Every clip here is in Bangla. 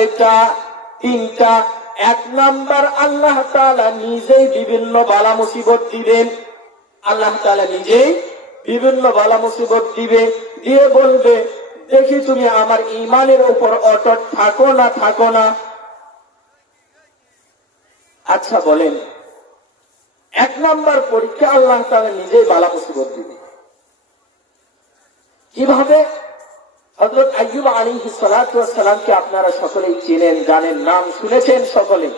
কয়টা? তিনটা। এক নাম্বার, আল্লাহ তাআলা নিজেই বিভিন্ন বালা মুসিবত দিবেন। আল্লাহ তাআলা নিজেই বিভিন্ন বালা মুসিবত দিবে, দিয়ে বলবে দেখি তুমি আমার ঈমানের উপর অটল থাকো না থাকো না। আচ্ছা বলেন, এক নাম্বার পরীক্ষা আল্লাহ তাআলা নিজেই বালা মুসিবত দিবে। কিভাবে? হযরত আইয়ুব আলাইহিস সালাতু ওয়াস সালামকে আপনারা সকলেই চেনেন, জানেন, নাম শুনেছেন সকলে।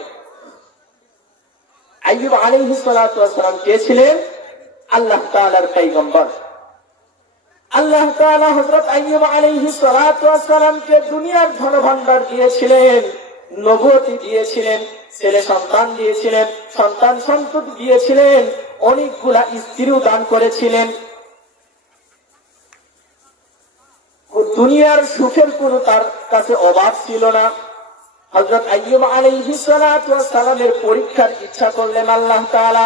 আইয়ুব আলাইহিস সালাতু ওয়াস সালাম কে ছিলেন? আল্লাহ তাআলার পয়গম্বর। আল্লাহ তাআলা হযরত আইয়ুব আলাইহিস সালাতু ওয়াস সালামকে দুনিয়ার ধনভাণ্ডার দিয়েছিলেন, নবুয়তি দিয়েছিলেন, ছেলে সন্তান দিয়েছিলেন, সন্তান সন্ততি দিয়েছিলেন, অনেকগুলা স্ত্রীও দান করেছিলেন। দুনিয়ার সুখের কোনো তার কাছে অভাব ছিল না। হযরত আইয়ুব আলাইহিস সালাতু ওয়াস সালামের পরীক্ষার ইচ্ছা করলেন আল্লাহ তাআলা।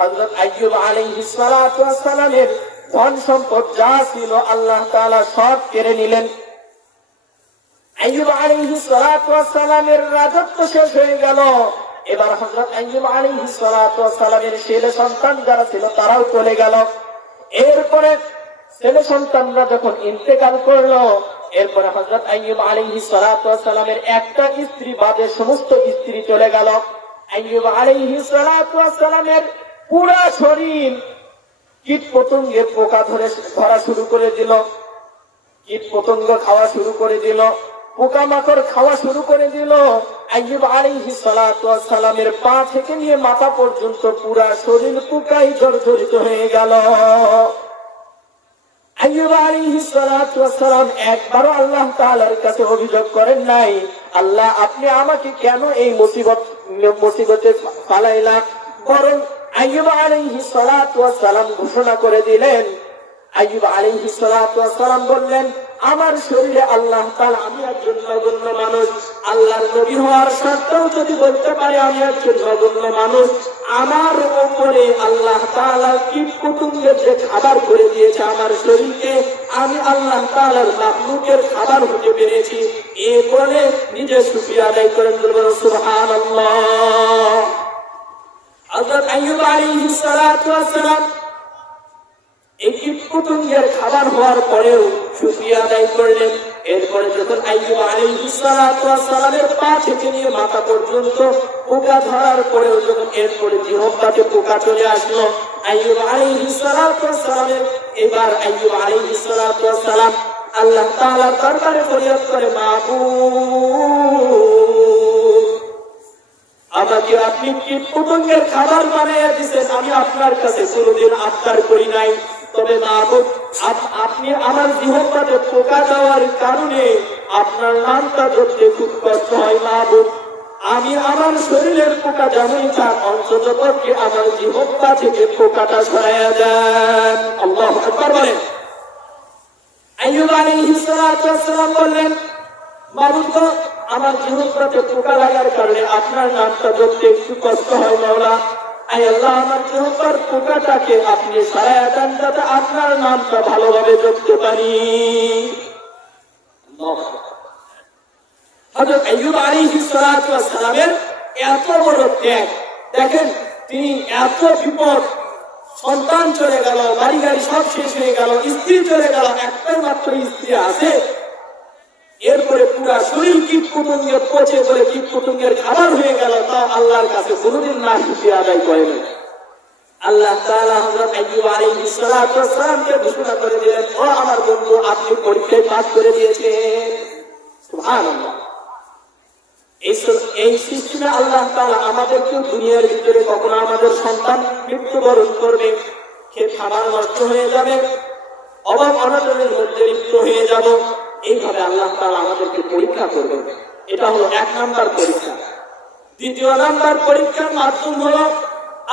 হযরত আইয়ুব আলাইহিস সালাতু ওয়াস সালামের ধন সম্পদ যা ছিল আল্লাহ তাআলা সব কেড়ে নিলেন। আইয়ুব আলাইহিস সালাতু ওয়াস সালামের রাজত্ব শেষ হয়ে গেল। এবার হযরত আইয়ুব আলাইহিস সালাতু ওয়াস সালামের ছেলে সন্তান যারা ছিল তারাও চলে গেল। এরপরে ছেলে সন্তানরা যখন ইন্তেকাল করলো, এরপরে হযরত আইয়ুব আলাইহিস সালাতু ওয়াস সালামের একটা স্ত্রী বাদে সমস্ত স্ত্রী চলে গেল। আইয়ুব আলাইহিস সালাতু ওয়াস সালামের পুরো শরীর কীট পতঙ্গের পোকা ধরা শুরু করে দিল, কীট পতঙ্গ খাওয়া শুরু করে দিল, পোকামাকড় খাওয়া শুরু করে দিল। আইয়ুব আলাইহিস সালাতু ওয়াস সালামের পা থেকে নিয়ে মাথা পর্যন্ত পুরো শরীর পোকায় জর্জরিত হয়ে গেল। আইয়ুব আলাইহিস সালাতু ওয়াস সালাম একবারও আল্লাহ তাআলার কাছে অভিযোগ করেন নাই, আল্লাহ আপনি আমাকে কেন এই মুসিবতে ফালাইলেন? বরং আইয়ুব আলাইহিস সালাতু ওয়াস সালাম ঘোষণা করে দিলেন, আইয়ুব আলাইহিস সালাতু ওয়াস সালাম বললেন, আমার শরীরে আল্লাহ তাআলা, আমি একজন নগণ্য মানুষ, আল্লাহর নবী হওয়ার সত্ত্বেও যদি বলতে পারে আমি একজন নগণ্য মানুষ, আমার উপরে আল্লাহ তাআলা কীট পতঙ্গের যে খাবার করে দিয়েছে আমার শরীরকে, আমি আল্লাহ তাআলার মাখলুকের খাবার হতে পেরেছি। এ বলে নিজে শুকরিয়া আদায় করেন, বলবেন সুবহানাল্লাহ। হযরত আইয়ুব আলাইহিস সালাতু ওয়াস সালাম এই কীট পতঙ্গের খাবার হওয়ার পরেও শুকরিয়া আদায় করলেন। এরপরে যখন আইয়ুব আলাইহিস সালাতু ওয়াস সালামের পা থেকে নিয়ে মাথা পর্যন্ত পোকা ধরার পরেও যখন এরপরে জিহ্বাতে পোকা চলে আসলো, আইয়ুব আলাইহিস সালাতু ওয়াস সালামের এবার আইয়ুব আলাইহিস সালাতু ওয়াস সালাম আল্লাহ তাআলার দরবারে ফরিয়াদ করে, মাবুদ, আমাকে আপনি কীট পতঙ্গের খাবার বানিয়ে দিয়েছেন, আমি আপনার কাছে কোনোদিন আবদার করি নাই, তবে মাবুদ আপনি আমার জিহ্বাতে পোকা দেওয়ার কারণে আপনার নামটা ধরতে খুব কষ্ট হয়। মাবুদ, আমি আমার শরীরের পোকা যেমন থাক, অন্তত পক্ষে আমার জিহ্বা থেকে পোকাটা সরাইয়া দেন। আল্লাহু আকবার বলেন। আইয়ুব আলাইহিস সালাতু ওয়াস সালাম বললেন, মাবুদ, আমার জিহ্বাতে পোকা লাগার কারণে আপনার নামটা ধরতে একটু কষ্ট হয়। মাওলা, আয় আল্লাহ, আমার জিহ্বার পোকাটাকে আপনি সরাইয়া দেন যাতে আপনার নামটা ভালোভাবে ধরতে পারি। হযরত আইয়ুব আলাইহিস সালাতু ওয়াস সালামের এত বড় ত্যাগ দেখেন, তিনি এত বিপদ, সন্তান চলে গেল, বাড়ি গাড়ি সব শেষ হয়ে গেল, স্ত্রী চলে গেল, একটাই মাত্র স্ত্রী আছে, এরপরে পুরা শরীর কীট পতঙ্গে পচে বলে কীট পতঙ্গের খাবার হয়ে গেল, তাও আল্লাহর কাছে কোনোদিন না শুকরিয়া আদায় করে নাই। আল্লাহ তাআলা হযরত আইয়ুব আলাইহিস সালাতু ওয়াস সালামকে ঘোষণা করে দিলেন, ও আমার বন্ধু, আপনি পরীক্ষায় পাস করে দিয়েছেন। সুবহানাল্লাহ। এই সিস্টেমে আল্লাহ তাআলা আমাদেরকে দুনিয়ার ভিতরে কখনো আমাদের সন্তান মৃত্যুবরণ করবে, খেয়ে খাবার নষ্ট হয়ে যাবে, অভাব অনটনের মধ্যে লিপ্ত হয়ে যাব, এইভাবে আল্লাহ তাআলা আমাদেরকে পরীক্ষা করবে। এটা হলো এক নাম্বার পরীক্ষা। দ্বিতীয় নাম্বার পরীক্ষার মাধ্যম হলো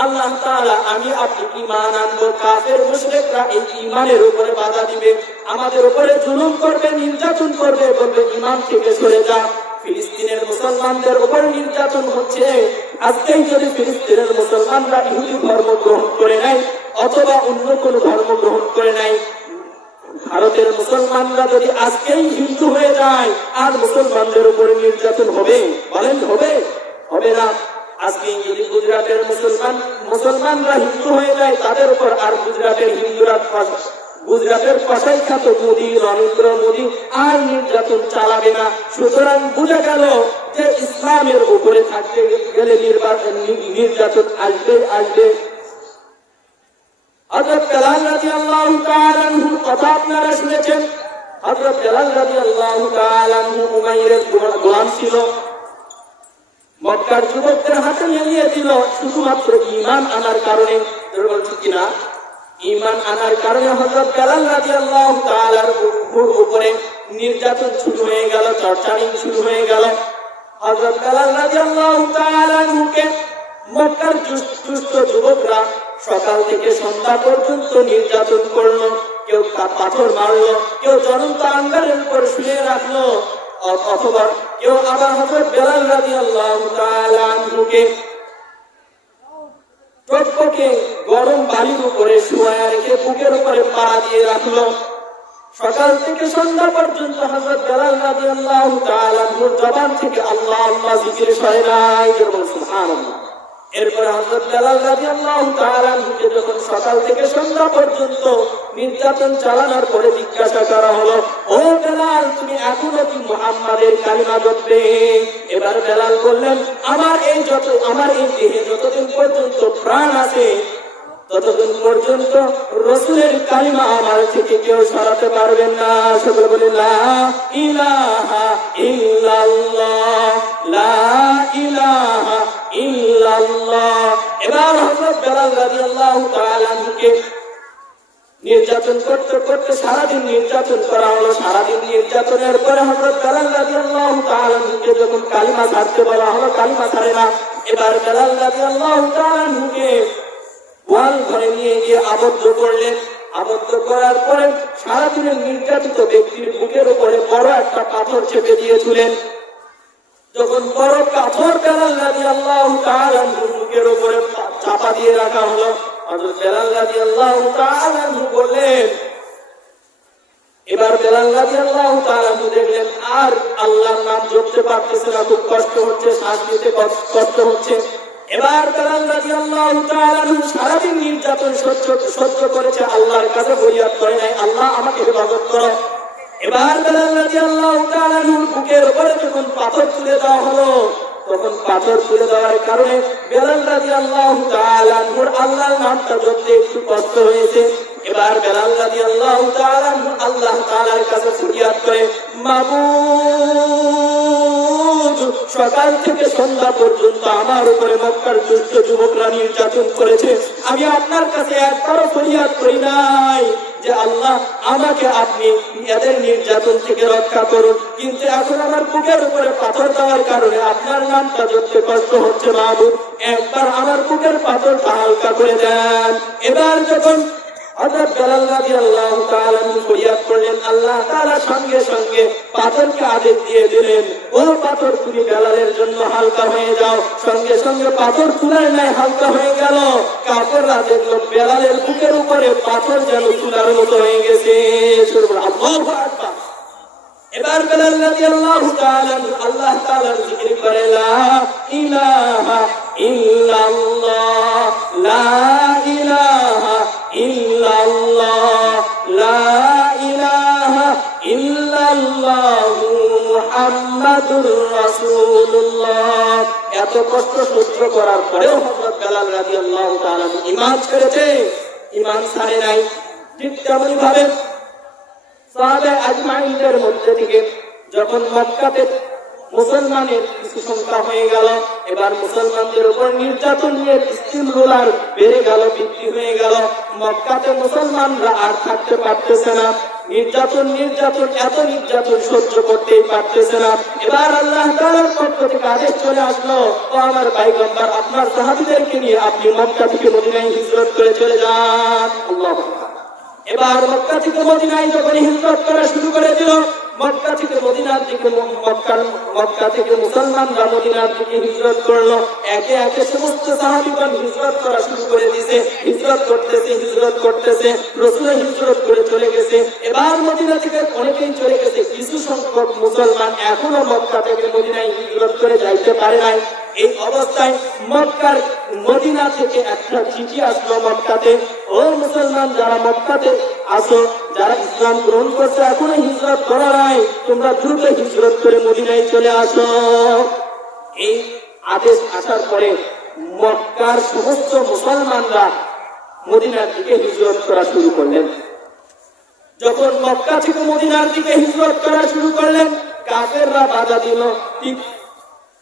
আল্লাহ তাআলা আমি আপনি ঈমান আনবো, কাফের মুশরিকরা এই ঈমানের উপরে বাধা দিবে, আমাদের উপরে জুলুম করবে, নির্যাতন করবে, বলবে ঈমান থেকে সরে যা। ফিলিস্তিনের মুসলমানদের উপর নির্যাতন হচ্ছে, আজকেই যদি ফিলিস্তিনের মুসলমানরা ইহুদি ধর্ম গ্রহণ করে নেয় অথবা অন্য কোন ধর্ম গ্রহণ করে নেয়, ভারতের মুসলমানরা যদি আজকেই হিন্দু হয়ে যায়, আর মুসলমানদের উপরে নির্যাতন হবে? বলেন হবে? হবে না। আজকে যদি গুজরাটের মুসলমানরা হিন্দু হয়ে যায়, তাদের উপর আর গুজরাটের কসাই খ্যাত মোদী, নরেন্দ্র মোদী আর নির্যাতন চালাবে না। সুতরাং বোঝা গেল যে ইসলামের উপরে থাকতে গেলে নির্যাতন আসবে। হযরত বেলাল রাদিয়াল্লাহু তাআলা আনহুর কথা আপনারা শুনেছেন। হযরত বেলাল রাদিয়াল্লাহু তাআলা আনহু উমাইরের গোলাম ছিল। মক্কার যুবকদের হাতে নিয়ে দিল শুধুমাত্র ঈমান আনার কারণে। বলছি কিনা? ঈমান আনার কারণে হযরত বেলাল রাদিয়াল্লাহু তাআলার উপরে নির্যাতন শুরু হয়ে গেল, টর্চারিং শুরু হয়ে গেল। হযরত বেলাল রাদিয়াল্লাহু তাআলা আনহুকে মক্কার দুষ্ট যুবকরা সকাল থেকে সন্ধ্যা পর্যন্ত নির্যাতন করলো। কেউ পাথর মারলো, কেউ জ্বলন্ত আঙ্গারের উপর শুয়ে রাখলো, অথবা কেউ আবার হযরত বেলাল রাদিয়াল্লাহু তাআলা আনহুকে টকবকে গরম বালির উপরে শুয়ে রেখে বুকের উপরে পা দিয়ে রাখলো। সকাল থেকে সন্ধ্যা পর্যন্ত হযরত বেলাল রাদিয়াল্লাহু তাআলা আনহুর জবান থেকে আল্লাহ আল্লাহ জিকির সরে নাই। সুবহানাল্লাহ। এরপর হযরত বেলাল রাদিয়াল্লাহু তাআলা আনহুকে যখন সকাল থেকে সন্ধ্যা পর্যন্ত নির্যাতন চালানোর পরে জিজ্ঞাসা করা হলো, ও বেলাল, তুমি এখনো কি মুহাম্মাদের কালিমা জপবে? এবার বেলাল বললেন, আমার এই দেহে যতদিন পর্যন্ত প্রাণ আছে ততদিন পর্যন্ত রাসূলের কালিমা আমার থেকে কেউ সরাতে পারবেন না। সকলে বলি লা ইলাহা ইল্লাল্লাহ, লা ইলাহা ইল্লাল্লাহ। এবার হযরত বেলাল রাদিয়াল্লাহু তাআলা আনহুকে নির্যাতন করতে করতে সারাদিন নির্যাতন করা হলো। সারাদিন নির্যাতনের পরে হযরত বেলাল রাদিয়াল্লাহু তাআলা আনহুকে যখন কালিমা ছাড়তে বলা হলো, কালিমা ছাড়ে না। এবার বেলাল রাদিয়াল্লাহু তাআলা আনহুকে ওয়াল ঘরে নিয়ে গিয়ে আবদ্ধ করলেন। আবদ্ধ করার পরে সারাদিনের নির্যাতিত ব্যক্তির বুকের উপরে বড় একটা পাথর চেপে দিয়েছিলেন। যখন বড় পাথর বেলাল রাদিয়াল্লাহু তাআলা আনহুর বুকের উপরে চাপা দিয়ে রাখা হলো, হযরত বেলাল রাদিয়াল্লাহু তাআলা আনহু বললেন, এবার বেলাল রাদিয়াল্লাহু তাআলা আনহু দেখলেন আর আল্লাহর নাম জপতে পারতেছে না, খুব কষ্ট হচ্ছে, শ্বাস নিতে কষ্ট হচ্ছে। এবার বেলাল রাদিয়াল্লাহু তাআলা আনহু সারাদিন নির্যাতন সহ্য করেছে, আল্লাহর কাছে ফরিয়াদ করে নাই, আল্লাহ আমাকে হেফাজত করো। এবার বেলাল রাদিয়াল্লাহু তাআলা আনহুর বুকের উপরে যখন পাথর তুলে দেওয়া হলো, তখন পাথর তুলে দেওয়ার কারণে বেলাল রাদিয়াল্লাহু তাআলা আনহুর আল্লাহর নামটা জপতে একটু কষ্ট হয়েছে। এবার বেলাল রাদিয়াল্লাহু তাআলা আনহু আল্লাহ তাআলার কাছে ফরিয়াদ করে, মাবুদ, সকাল থেকে সন্ধ্যা পর্যন্ত আমার উপরে মক্কার দুষ্ট যুবকরা নির্যাতন করেছে, আমি আপনার কাছে একবারও ফরিয়াদ করি নাই যে আল্লাহ আমাকে আপনি এদের নির্যাতন থেকে রক্ষা করুন, কিন্তু এখন আমার বুকের উপরে পাথর দেওয়ার কারণে আপনার নামটা জপতে কষ্ট হচ্ছে। মাবুদ, একবার আমার বুকের পাথরটা হালকা করে দেন। এবার যখন হযরত বেলাল রাদিয়াল্লাহু তাআলা ফরিয়াদ করলেন, আল্লাহ তাআলা সঙ্গে সঙ্গে পাথরকে আদেশ দিয়ে দিলেন, ও পাথর তুমি বেলালের জন্য হালকা হয়ে যাও। সঙ্গে সঙ্গে পাথর তুলার নাই হালকা হয়ে গেল। কাফেররা দেখলো বেলালের বুকের উপরে পাথর যেন তুলার মতো হয়ে গেছে। আল্লাহু আকবার। এবার বেলাল রাদিয়াল্লাহু তাআলা আল্লাহ তাআলার জিকির করে, লা ইলাহা ইল্লাল্লাহ, লা ইলাহা ইল্লাল্লাহ, লা ইলাহা ইল্লাল্লাহু মুহাম্মাদুর রাসূলুল্লাহ। এত কষ্ট সহ্য করার পরেও হযরত বেলাল রাদিয়াল্লাহু তাআলা ঈমান ছেড়েছে, ঈমান ছাড়ে নাই। ঠিক তেমনি ভাবে সাহাবা আজমাইনদের মধ্যে থেকে যখন মক্কাতে মুসলমানের কিছু সংখ্যা হয়ে গেল, এবার মুসলমানদের উপর নির্যাতন নিয়ে স্টিম রোলার বেড়ে গেল, বৃদ্ধি হয়ে গেল। মক্কাতে মুসলমানরা আর থাকতে পারতেছে না, নির্যাতন এত নির্যাতন সহ্য করতেই পারতেছে না। এবার আল্লাহ তাআলার পক্ষ থেকে আদেশ চলে আসলো, ও আমার পয়গম্বর, আপনার সাহাবীদেরকে নিয়ে আপনি মক্কা থেকে মদিনায় হিজরত করে চলে যান। আল্লাহু আকবার। এবার মক্কা থেকে মদিনায় যখন হিজরত করা শুরু করে দিল, মক্কা থেকে মদিনার দিকে মক্কা থেকে মুসলমানরা মদিনার দিকে হিজরত করলো। একে একে সমস্ত সাহাবীগণ হিজরত করা শুরু করে দিয়েছে। হিজরত করতেছে রাসূল হিজরত করে চলে গেছে। এবার মদিনা থেকে অনেকেই চলে গেছে, কিছু সংখ্যক মুসলমান এখনো মক্কা থেকে মদিনায় হিজরত করে যাইতে পারে নাই। এই অবস্থায় মদিনা থেকে একটা চিঠি আসলো মক্কাতে, ও মুসলমান যারা মক্কাতে আসো, যারা ইসলাম গ্রহণ করছে এখনো হিজরত করা নাই, তোমরা দ্রুত হিজরত করে মদিনায় চলে আসো। এই আদেশ আসার পরে মক্কার সমস্ত মুসলমানরা মদিনার দিকে হিজরত করা শুরু করলেন। যখন মক্কা থেকে মদিনার দিকে হিজরত করা শুরু করলেন, কাফেররা বাধা দিল। ঠিক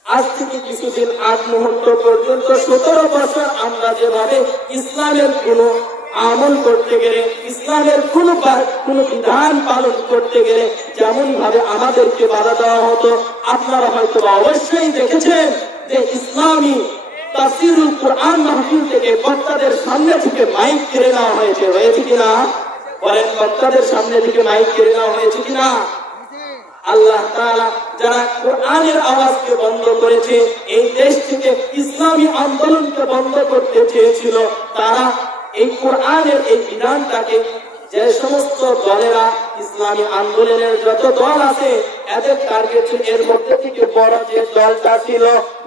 আজ থেকে কিছুদিন আগ মুহূর্ত পর্যন্ত 17 বছর আমরা যেভাবে ইসলামের কোন আমল করতে গেলে, ইসলামের কোন বিধান পালন করতে গেলে যেমন ভাবে আমাদেরকে বাধা দেওয়া হতো, আপনারা হয়তো অবশ্যই দেখেছেন যে ইসলামী তাফসীরুল কুরআন মাহফিল থেকে বক্তাদের সামনে থেকে মাইক কেড়ে নেওয়া হয়েছে কিনা? বলেন, বক্তাদের সামনে থেকে মাইক কেড়ে নেওয়া হয়েছে কিনা? আল্লাহ তাআলা যারা কোরআনের আওয়াজকে বন্ধ করেছে, এই দেশ থেকে ইসলামী আন্দোলনকে বন্ধ করতে চেয়েছিল, তারা এই কোরআনের এই বিধানটাকে, যে সমস্ত দলেরা ইসলামী আন্দোলনের যত দল আছে এদের টার্গেট, এর মধ্যে থেকে বড় যে দলটা ছিল,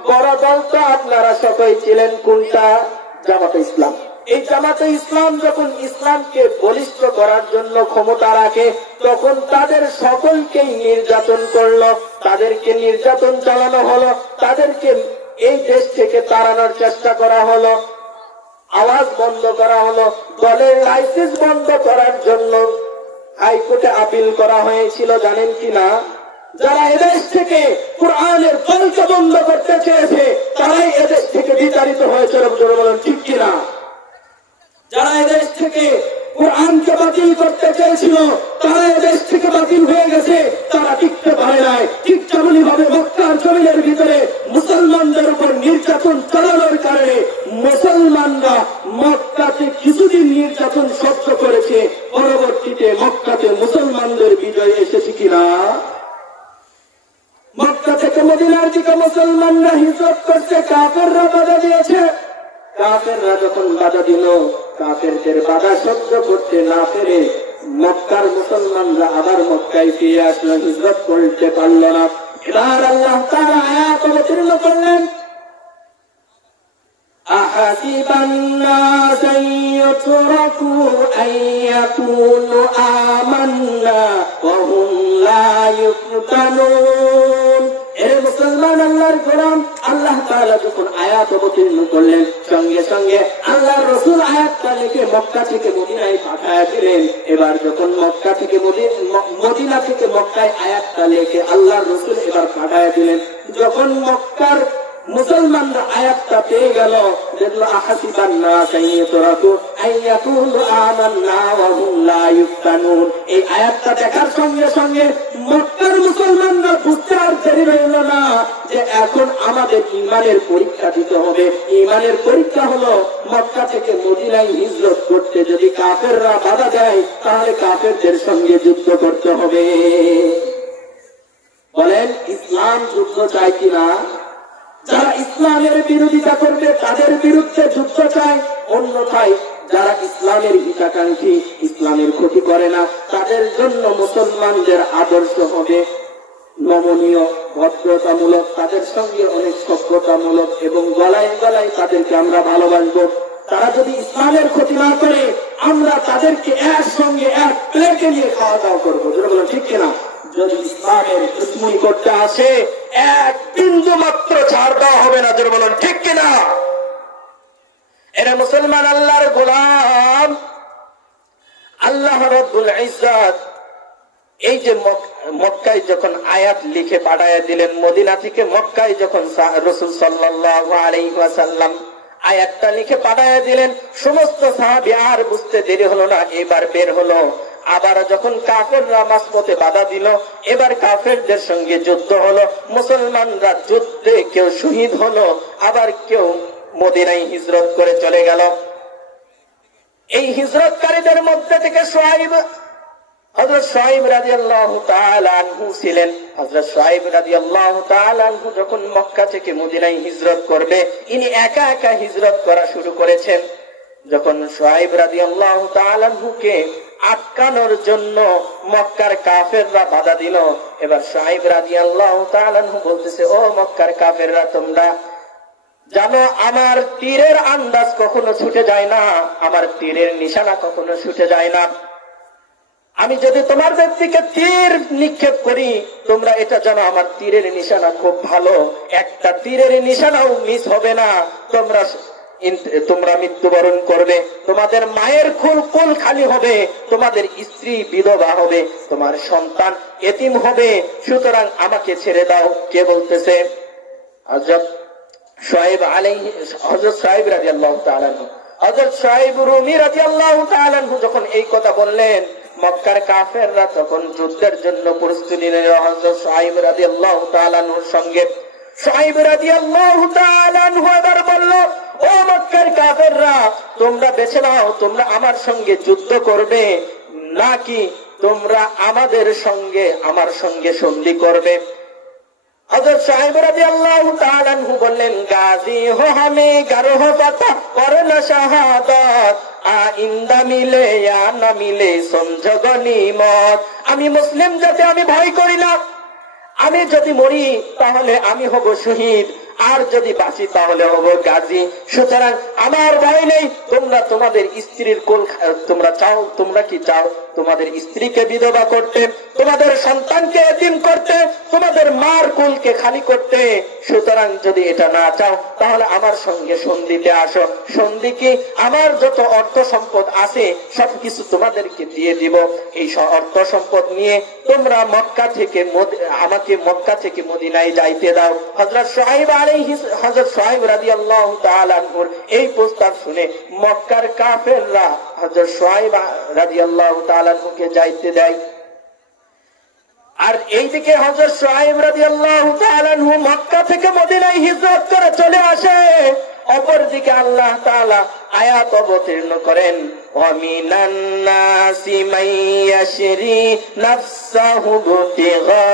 বড় দলটা আপনারা সবাই ছিলেন কোনটা? জামাতে ইসলাম। এই জামাতে ইসলাম যখন ইসলামকে বলিষ্ঠ করার জন্য ক্ষমতা রাখে, তখন তাদের সকলকেই নির্যাতন করলো, তাদেরকে নির্যাতন চালানো হলো, তাদেরকে এই দেশ থেকে তাড়ানোর চেষ্টা করা হলো, আওয়াজ বন্ধ করা হলো, দলের লাইসেন্স বন্ধ করার জন্য হাইকোর্টে আপিল করা হয়েছিল, জানেন কিনা? যারা এদেশ থেকে কোরআনের দলকে বন্ধ করতে চেয়েছে তারাই এদেশ থেকে বিতাড়িত হয়েছে, বলেন ঠিক কিনা? যারা এদেশ থেকে কোরআনকে বাতিল করতে চেয়েছিল তারা এদেশ থেকে বাতিল হয়ে গেছে, তারা টিকতে পারে নাই। ঠিক তেমনি ভাবে মক্কার জমিনের ভিতরে মুসলমানদের উপর নির্যাতন চালানোর কারণে মুসলমানরা মক্কাতে কিছুদিন নির্যাতন সহ্য করেছে, পরবর্তীতে মক্কাতে মুসলমানদের বিজয় এসেছে কিনা? মক্কা থেকে মদিনার দিকে মুসলমানরা হিজরত করছে, কাফেররা বাধা দিয়েছে। কাফেররা যখন বাধা দিল, কাফেরদের বাধা সহ্য করতে না পেরে মক্কার মুসলমানরা আবার মক্কায় ফিরে আসলো, হিজরত করতে পারল না। এবার আল্লাহ তাআলা আয়াত অবতীর্ণ করলেন, আহাসিবান নাস ইয়াতরাকু আইয়াকুলু আমান্না ওয়া হুম লা ইফতানুন। এ মুসলমান আল্লাহর গোলাম, আল্লাহ তাআলা যখন আয়াত অবতীর্ণ করলেন, সঙ্গে সঙ্গে আল্লাহর রাসূল আয়াতটা লিখে মক্কা থেকে মদিনায় পাঠায় দিলেন। এবার যখন মক্কা থেকে মদিনা থেকে মক্কায় আয়াতটা লিখে আল্লাহর রাসূল এবার পাঠায় দিলেন, যখন মক্কার মুসলমানরা আয়াতটা পেয়ে গেল, দেখলো আহাসিবান নাস ইয়াতরাকু আইয়াকুলু আমান্না ওয়া হুম লা ইফতানুন। এই আয়াতটা দেখার সঙ্গে সঙ্গে মক্কার মুসলমানরা বুঝতে আর দেরি রইল না যে এখন আমাদের ঈমানের পরীক্ষা দিতে হবে। ঈমানের পরীক্ষা হলো মক্কা থেকে মদিনায় হিজরত করতে যদি কাফেররা বাধা দেয় তাহলে কাফেরদের সঙ্গে যুদ্ধ করতে হবে। বলেন, ইসলাম যুদ্ধ চায় কিনা? যারা ইসলামের বিরোধিতা করবে তাদের বিরুদ্ধে যুদ্ধ চায়, অন্যথায় যারা ইসলামের হিতাকাঙ্ক্ষী, ইসলামের ক্ষতি করে না, তাদের জন্য মুসলমানদের আদর্শ হবে নমনীয়, ভদ্রতামূলক, তাদের সঙ্গে অনেক সভ্যতামূলক এবং গলায় গলায় তাদেরকে আমরা ভালোবাসবো। তারা যদি ইসলামের ক্ষতি না করে আমরা তাদেরকে এক সঙ্গে এক প্লেটে নিয়ে খাওয়া দাওয়া করবো, বলো ঠিক কিনা? যদি ইসলামের দুশ্মনী করতে আসে এক বিন্দু মাত্র ছাড় দেওয়া হবে না, যেটা বলেন ঠিক কিনা? এরা মুসলমান আল্লাহর গোলাম। আল্লাহ রাব্বুল ইজ্জত এই যে মক্কায় যখন আয়াত লিখে পাঠায় দিলেন, মদিনা থেকে মক্কায় যখন রাসূল সাল্লাল্লাহু আলাইহি ওয়াসাল্লাম আয়াতটা লিখে পাঠায় দিলেন, সমস্ত সাহাবী আর বুঝতে দেরি হলো না, এবার বের হলো। আবার যখন কাফেররা মাঝপথে বাধা দিল, এবার কাফেরদের সঙ্গে যুদ্ধ হলো। মুসলমানরা যুদ্ধে কেউ শহীদ হলো, আবার কেউ মদিনায় হিজরত করে চলে গেল। এই হিজরতকারীদের মধ্যে থেকে শুআইব হযরত শুআইব রাদিয়াল্লাহু তাআলা আনহু ছিলেন। হযরত শুআইব রাদিয়াল্লাহু তাআলা আনহু যখন মক্কা থেকে মদিনায় হিজরত করবে, ইনি একা একা হিজরত করা শুরু করেছেন। যখন শুআইব রাদিয়াল্লাহু তাআলা আনহুকে আটকানোর জন্য মক্কার কাফেররা বাধা দিল, এবার শুআইব রাদিয়াল্লাহু তাআলা আনহু বলতেছে, ও মক্কার কাফেররা, তোমরা জানো আমার তীরের আন্দাজ কখনো ছুটে যায় না, আমার তীরের নিশানা কখনো ছুটে যায় না। আমি যদি তোমাদের দিকে তীর নিক্ষেপ করি, তোমরা এটা জানো আমার তীরের নিশানা খুব ভালো, একটা তীরের নিশানাও মিস হবে না। তোমরা মৃত্যুবরণ করবে, তোমাদের মায়ের কুল খালি হবে, তোমাদের স্ত্রী বিধবা হবে, তোমার সন্তান এতিম হবে, সুতরাং আমাকে ছেড়ে দাও। কে বলতেছে? হযরত শুআইব হযরত শুআইব রাদিয়াল্লাহু তাআলা আনহু। হযরত শুআইব রুমি রাদিয়াল্লাহু তাআলা আনহু যখন এই কথা বললেন, মক্কার কাফেররা তখন যুদ্ধের জন্য প্রস্তুতি নিল হযরত শুআইব রাদিয়াল্লাহু তাআলা আনহুর সঙ্গে। শুআইব রাদিয়াল্লাহু তাআলা আনহু এবার বলল, ও মক্কার কাফেররা, তোমরা বেছে নাও, তোমরা আমার সঙ্গে যুদ্ধ করবে নাকি তোমরা আমার সঙ্গে সন্ধি করবে। হযরত শুআইব রাদিয়াল্লাহু তাআলা আনহু বললেন, গাজী হো হামে গারো হো পাতা করনা শাহাদাত, আইন্দা মিলে ইয়া না মিলে সমঝো গনিমত। আমি মুসলিম জাতি, আমি ভয় করি না। আমি যদি মরি তাহলে আমি হব শহীদ, আর যদি বাঁচি তাহলে হব গাজী। সুতরাং আমার ভয় নেই। তোমরা তোমাদের স্ত্রীর কোল তোমরা কি চাও তোমাদের স্ত্রীকে বিধবা করতে, তোমাদের সন্তানকে এতিম করতে, তোমাদের মার কুলকে খালি করতে? সুতরাং যদি এটা না চাও তাহলে আমার সঙ্গে সন্ধিতে আসো। সন্ধি কি? আমার যত অর্থ সম্পদ আছে সবকিছু তোমাদেরকে দিয়ে দিব। এই অর্থ সম্পদ নিয়ে তোমরা আমাকে মক্কা থেকে মদিনায় যাইতে দাও। হযরত শুআইব রাদিয়াল্লাহু তাআলা আনহুর এই প্রস্তাব শুনে মক্কার কাফেররা হযরত শুআইব রাদিয়াল্লাহু তাআলা আনহুকে যাইতে দেয়। আর এইদিকে হযরত শুআইব রাদিয়াল্লাহু তাআলা আনহু মক্কা থেকে মদিনায় হিজরত করে চলে আসে। অপরদিকে আল্লাহ তাআলা আয়াত অবতীর্ণ করেন, ওয়া মিনান নাসি মাইয়াশরি নাফসাহু বিতিগা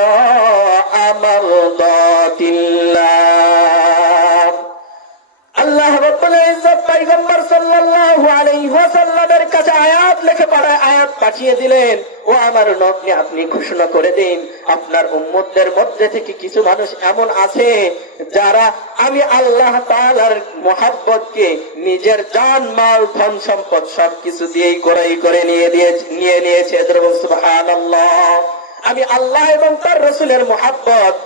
মারদাতিল্লাহ। আল্লাহ রাব্বুল ইজ্জত পয়গম্বর সাল্লাল্লাহু আলাইহি ওয়াসাল্লামের কাছে আয়াত লিখে আয়াত পাঠিয়ে দিলেন, ও আমার নবী, আপনি ঘোষণা করে দিন, আপনার উম্মতদের মধ্যে থেকে কিছু মানুষ এমন আছে যারা আমি আল্লাহ তাআলার মহব্বতকে নিজের জান মাল ধন সম্পদ সবকিছু দিয়েই করে নিয়ে নিয়েছে। সুবহানাল্লাহ। আমি আল্লাহ এবং তার রাসূলের মহব্বত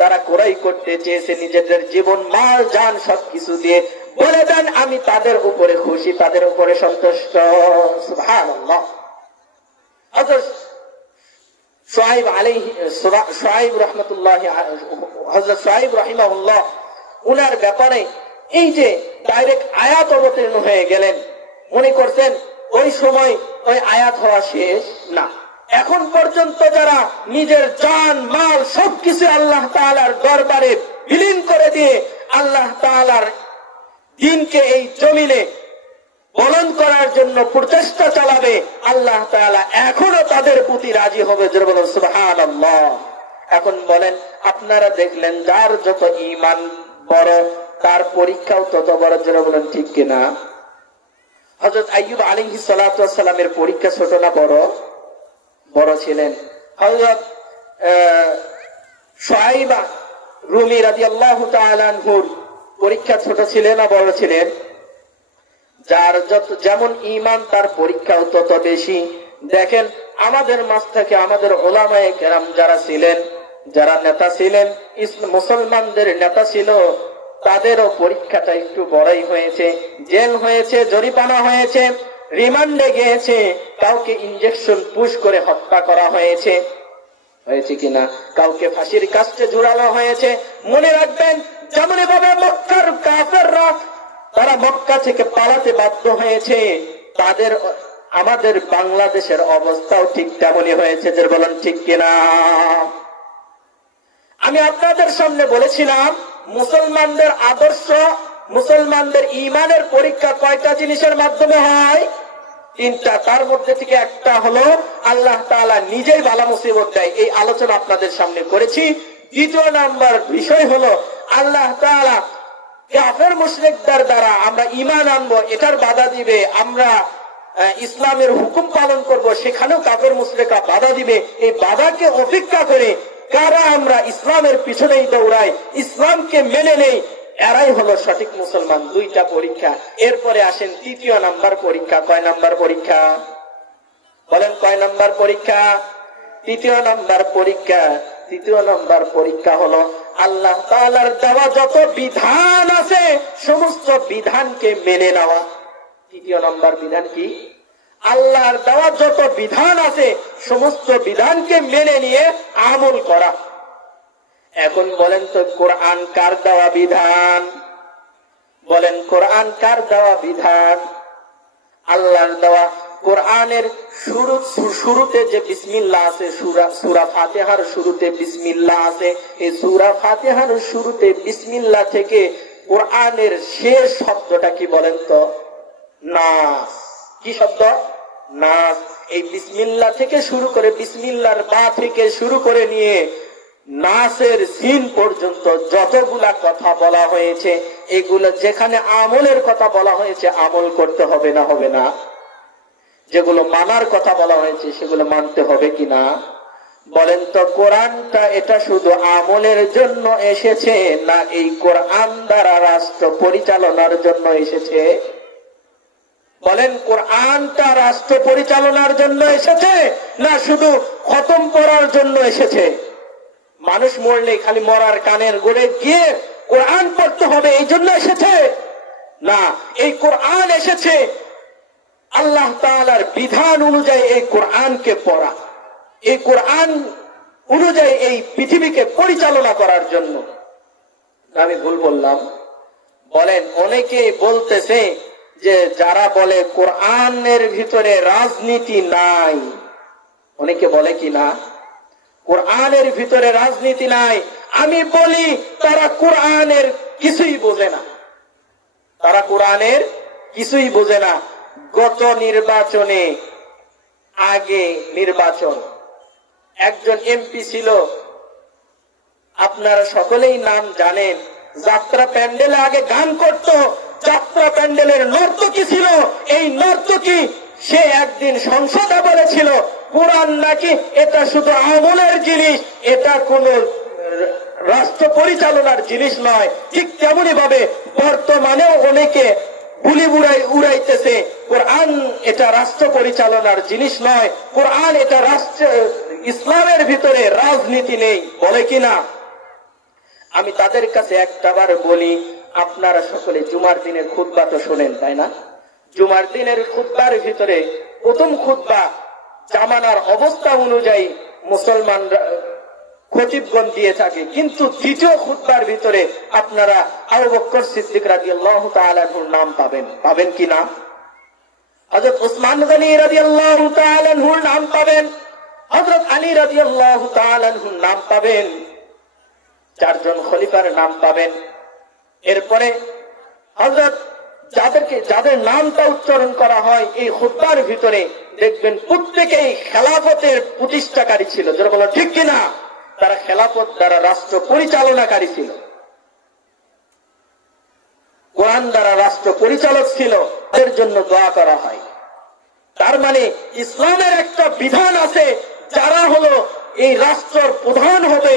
তারা ক্রয় করতে চেয়েছে নিজেদের জীবন মাল জান সবকিছু দিয়ে। বলে দেন আমি তাদের উপরে খুশি, তাদের উপরে সন্তুষ্ট। সুবহানাল্লাহ। হযরত শুআইব রাহিমাহুল্লাহ উনার ব্যাপারে এই যে ডাইরেক্ট আয়াত অবতীর্ণ হয়ে গেলেন, মনে করছেন ওই সময় ওই আয়াত হওয়া শেষ না। এখন পর্যন্ত যারা নিজের জান মাল সবকিছু আল্লাহ তাআলার দরবারে বিলীন করে দিয়ে আল্লাহ তাআলার দ্বীনকে এই জমিনে বলন করার জন্য প্রচেষ্টা চালাবে, আল্লাহ তাআলা এখনো তাদের প্রতি রাজি হবে। বলুন সুবহানাল্লাহ। এখন বলেন, আপনারা দেখলেন যার যত ঈমান বড় তার পরীক্ষাও তত বড়। যারা বলেন ঠিক কিনা? হযরত আইয়ুব আলাইহিস সালাতু ওয়াস সালামের পরীক্ষা ছোট না বড়? বড় ছিলেন। হযরত শুআইব রুমি রাদিয়াল্লাহু তাআলা আনহুর পরীক্ষা ছোট ছিলেন না বড় ছিলেন? যার যেমন ঈমান তার পরীক্ষাও তত বেশি। দেখেন আমাদের মাঝ থেকে আমাদের উলামায়ে কেরাম যারা ছিলেন, যারা নেতা ছিলেন, মুসলমানদের নেতা ছিল, তাদেরও পরীক্ষাটা একটু বড়ই হয়েছে। জেল হয়েছে, জরিমানা হয়েছে, রিমান্ডে গিয়েছে, কাউকে ইনজেকশন পুশ করে হত্যা করা হয়েছে কিনা, কাউকে ফাঁসির কাস্টে ঝুলানো হয়েছে। মনে রাখবেন, যেমন এভাবে মক্কার কাফেররা তারা মক্কা থেকে পালাতে বাধ্য হয়েছে, আমাদের বাংলাদেশের অবস্থাও ঠিক তেমনই হয়েছে। যে বলেন ঠিক কিনা? আমি আপনাদের সামনে বলেছিলাম মুসলমানদের আদর্শ, মুসলমানদের ঈমানের পরীক্ষা কয়টা জিনিসের মাধ্যমে হয়? তিনটা, তার মধ্যে থেকে একটা হলো আল্লাহ তাআলা নিজেই বালা মুসিবত দেয়, এই আলোচনা আপনাদের সামনে করেছি। দ্বিতীয় নাম্বার বিষয় হলো আল্লাহ তাআলা কাফের মুশরিকদের দ্বারা আমরা ঈমান আনবো এটার বাধা দিবে, আমরা ইসলামের হুকুম পালন করব সেখানেও কাফের মুশরিকরা বাধা দিবে। এই বাধাকে উপেক্ষা করে কারা আমরা ইসলামের পিছনেই দৌড়াই, ইসলামকে মেনে নেই, এরাই হলো সঠিক মুসলমান। দুইটা পরীক্ষা। এরপরে আসেন তৃতীয় নাম্বার পরীক্ষা। কয় নাম্বার পরীক্ষা বলেন? কয় নাম্বার পরীক্ষা? তৃতীয় নাম্বার পরীক্ষা। তৃতীয় নাম্বার পরীক্ষা হলো আল্লাহ তাআলার দেওয়া যত বিধান আছে সমস্ত বিধানকে মেনে নেওয়া। তৃতীয় নাম্বার বিধান কি? আল্লাহর দেওয়া যত বিধান আছে সমস্ত বিধানকে মেনে নিয়ে আমল করা। এখন বলেন তো কোরআন কার দেওয়া বিধান? বলেন কোরআন কার দেওয়া বিধান? আল্লাহর দেওয়া। কোরআনের শুরুতে যে বিসমিল্লাহ আছে, সূরা ফাতিহার শুরুতে বিসমিল্লাহ আছে, এই সূরা ফাতিহার শুরুতে বিসমিল্লাহ থেকে কোরআনের শেষ শব্দটা কি বলেন তো? নাস। কি শব্দ? নাস। এই বিসমিল্লাহ থেকে শুরু করে, বিসমিল্লাহর বা থেকে শুরু করে নিয়ে নাসের সিন পর্যন্ত যতগুলা কথা বলা হয়েছে, এগুলো যেখানে আমলের কথা বলা হয়েছে আমল করতে হবে না হবে না? যেগুলো মানার কথা বলা হয়েছে সেগুলো মানতে হবে কিনা? বলেন তো কোরআনটা এটা শুধু আমলের জন্য এসেছে না এই কোরআন দ্বারা রাষ্ট্র পরিচালনার জন্য এসেছে? বলেন কোরআনটা রাষ্ট্র পরিচালনার জন্য এসেছে না শুধু খতম করার জন্য এসেছে? মানুষ মরলে খালি মরার কানের গোড়ে গিয়ে কোরআন পড়তে হবে এই জন্য এসেছে? না, এই কোরআন এসেছে আল্লাহ তাআলার বিধান অনুযায়ী এই কোরআনকে পড়া, এই কোরআন অনুযায়ী এই পৃথিবীকে পরিচালনা করার জন্য। আমি ভুল বললাম? বলেন অনেকেই বলতেছে যে যারা বলে কোরআনের ভিতরে রাজনীতি নাই, অনেকে বলে কি না কোরআনের ভিতরে রাজনীতি নাই, আমি বলি তারা কোরআনের কিছুই বোঝে না। তারা কোরআনের কিছুই বোঝে না। গত নির্বাচনে, আগে নির্বাচন, একজন এমপি ছিল, আপনারা সকলেই নাম জানেন, যাত্রা প্যান্ডেলে আগে গান করত, যাত্রা প্যান্ডেলের নর্তকী ছিল। এই নর্তকী সে একদিন সংসদে বলেছিল কোরআন নাকি এটা শুধু আমলের জিনিস, এটা কোন রাষ্ট্র পরিচালনার জিনিস নয়। ঠিক তেমনি ভাবে বর্তমানেও অনেকে বুলি উড়াইতেছে কোরআন এটা রাষ্ট্র পরিচালনার জিনিস নয়, কোরআন এটা রাষ্ট্র, ইসলামের ভিতরে রাজনীতি নেই, বলে কিনা? আমি তাদের কাছে একটাবার বলি, আপনারা সকলে জুমার দিনের খুতবা তো শোনেন তাই না? জুমার দিনের খুতবার ভিতরে প্রথম খুতবা জামানার অবস্থা অনুযায়ী মুসলমানরা খতিবগণ দিয়ে থাকে, কিন্তু দ্বিতীয় খুতবার ভিতরে আপনারা আবু বকর সিদ্দিক রাদিয়াল্লাহু তাআলা আনহুর নাম পাবেন। পাবেন কি না? হযরত উসমান গনি রাদিয়াল্লাহু তাআলা আনহুর নাম পাবেন, হযরত আলী রাদিয়াল্লাহু তাআলা আনহুর নাম পাবেন, চারজন খলিফার নাম পাবেন। এরপরে হযরত যাদের নামটা উচ্চারণ করা হয় এই খুতবার ভিতরে, দেখবেন প্রত্যেকেই খেলাফতের প্রতিষ্ঠাকারী ছিল। যারা বলো ঠিক কিনা? তারা খেলাফত দ্বারা রাষ্ট্র পরিচালনাকারী ছিল, কোরআন দ্বারা রাষ্ট্র পরিচালক ছিল। তাদের জন্য দোয়া করা হয়। তার মানে ইসলামের একটা বিধান আছে, যারা হলো এই রাষ্ট্রের প্রধান হবে,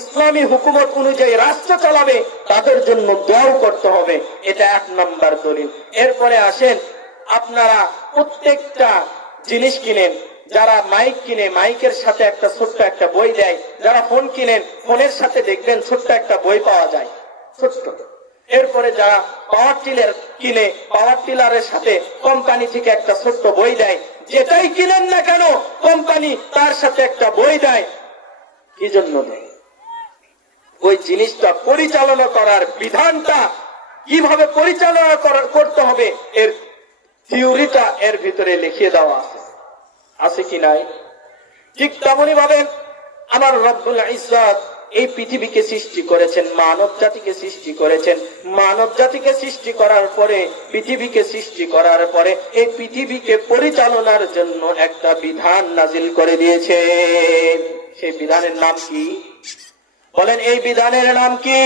ইসলামী হুকুমত অনুযায়ী রাষ্ট্র চালাবে, তাদের জন্য দোয়াও করতে হবে। এটা এক নম্বর দলিল। এরপরে আসেন, আপনারা প্রত্যেকটা জিনিস কিনেন, যারা মাইক কিনে মাইকের সাথে একটা ছোট্ট একটা বই দেয়, যারা ফোন কিনেন ফোনের সাথে দেখবেন ছোট্ট একটা বই পাওয়া যায়, ছোট্ট। এরপরে যারা পাওয়ার টিলার কিনে পাওয়ার টিলারের সাথে কোম্পানি থেকে একটা ছোট্ট বই দেয়। যেটাই কিনেন না কেন কোম্পানি তার সাথে একটা বই দেয়। কি জন্য দেয়? ওই জিনিসটা পরিচালনা করার বিধানটা কিভাবে পরিচালনা করতে হবে এর থিওরিটা এর ভিতরে লিখিয়ে দেওয়া আছে, আছে কি নাই? ঠিক তেমনি ভাবে আমার রব্বুল ইজ্জত এই পৃথিবীকে সৃষ্টি করেছেন, মানব জাতিকে সৃষ্টি করেছেন। মানব জাতিকে সৃষ্টি করার পরে, পৃথিবীকে সৃষ্টি করার পরে এই পৃথিবীকে পরিচালনার জন্য একটা বিধান নাজিল করে দিয়েছেন। সেই বিধানের নাম কি? বলেন, এই বিধানের নাম কি?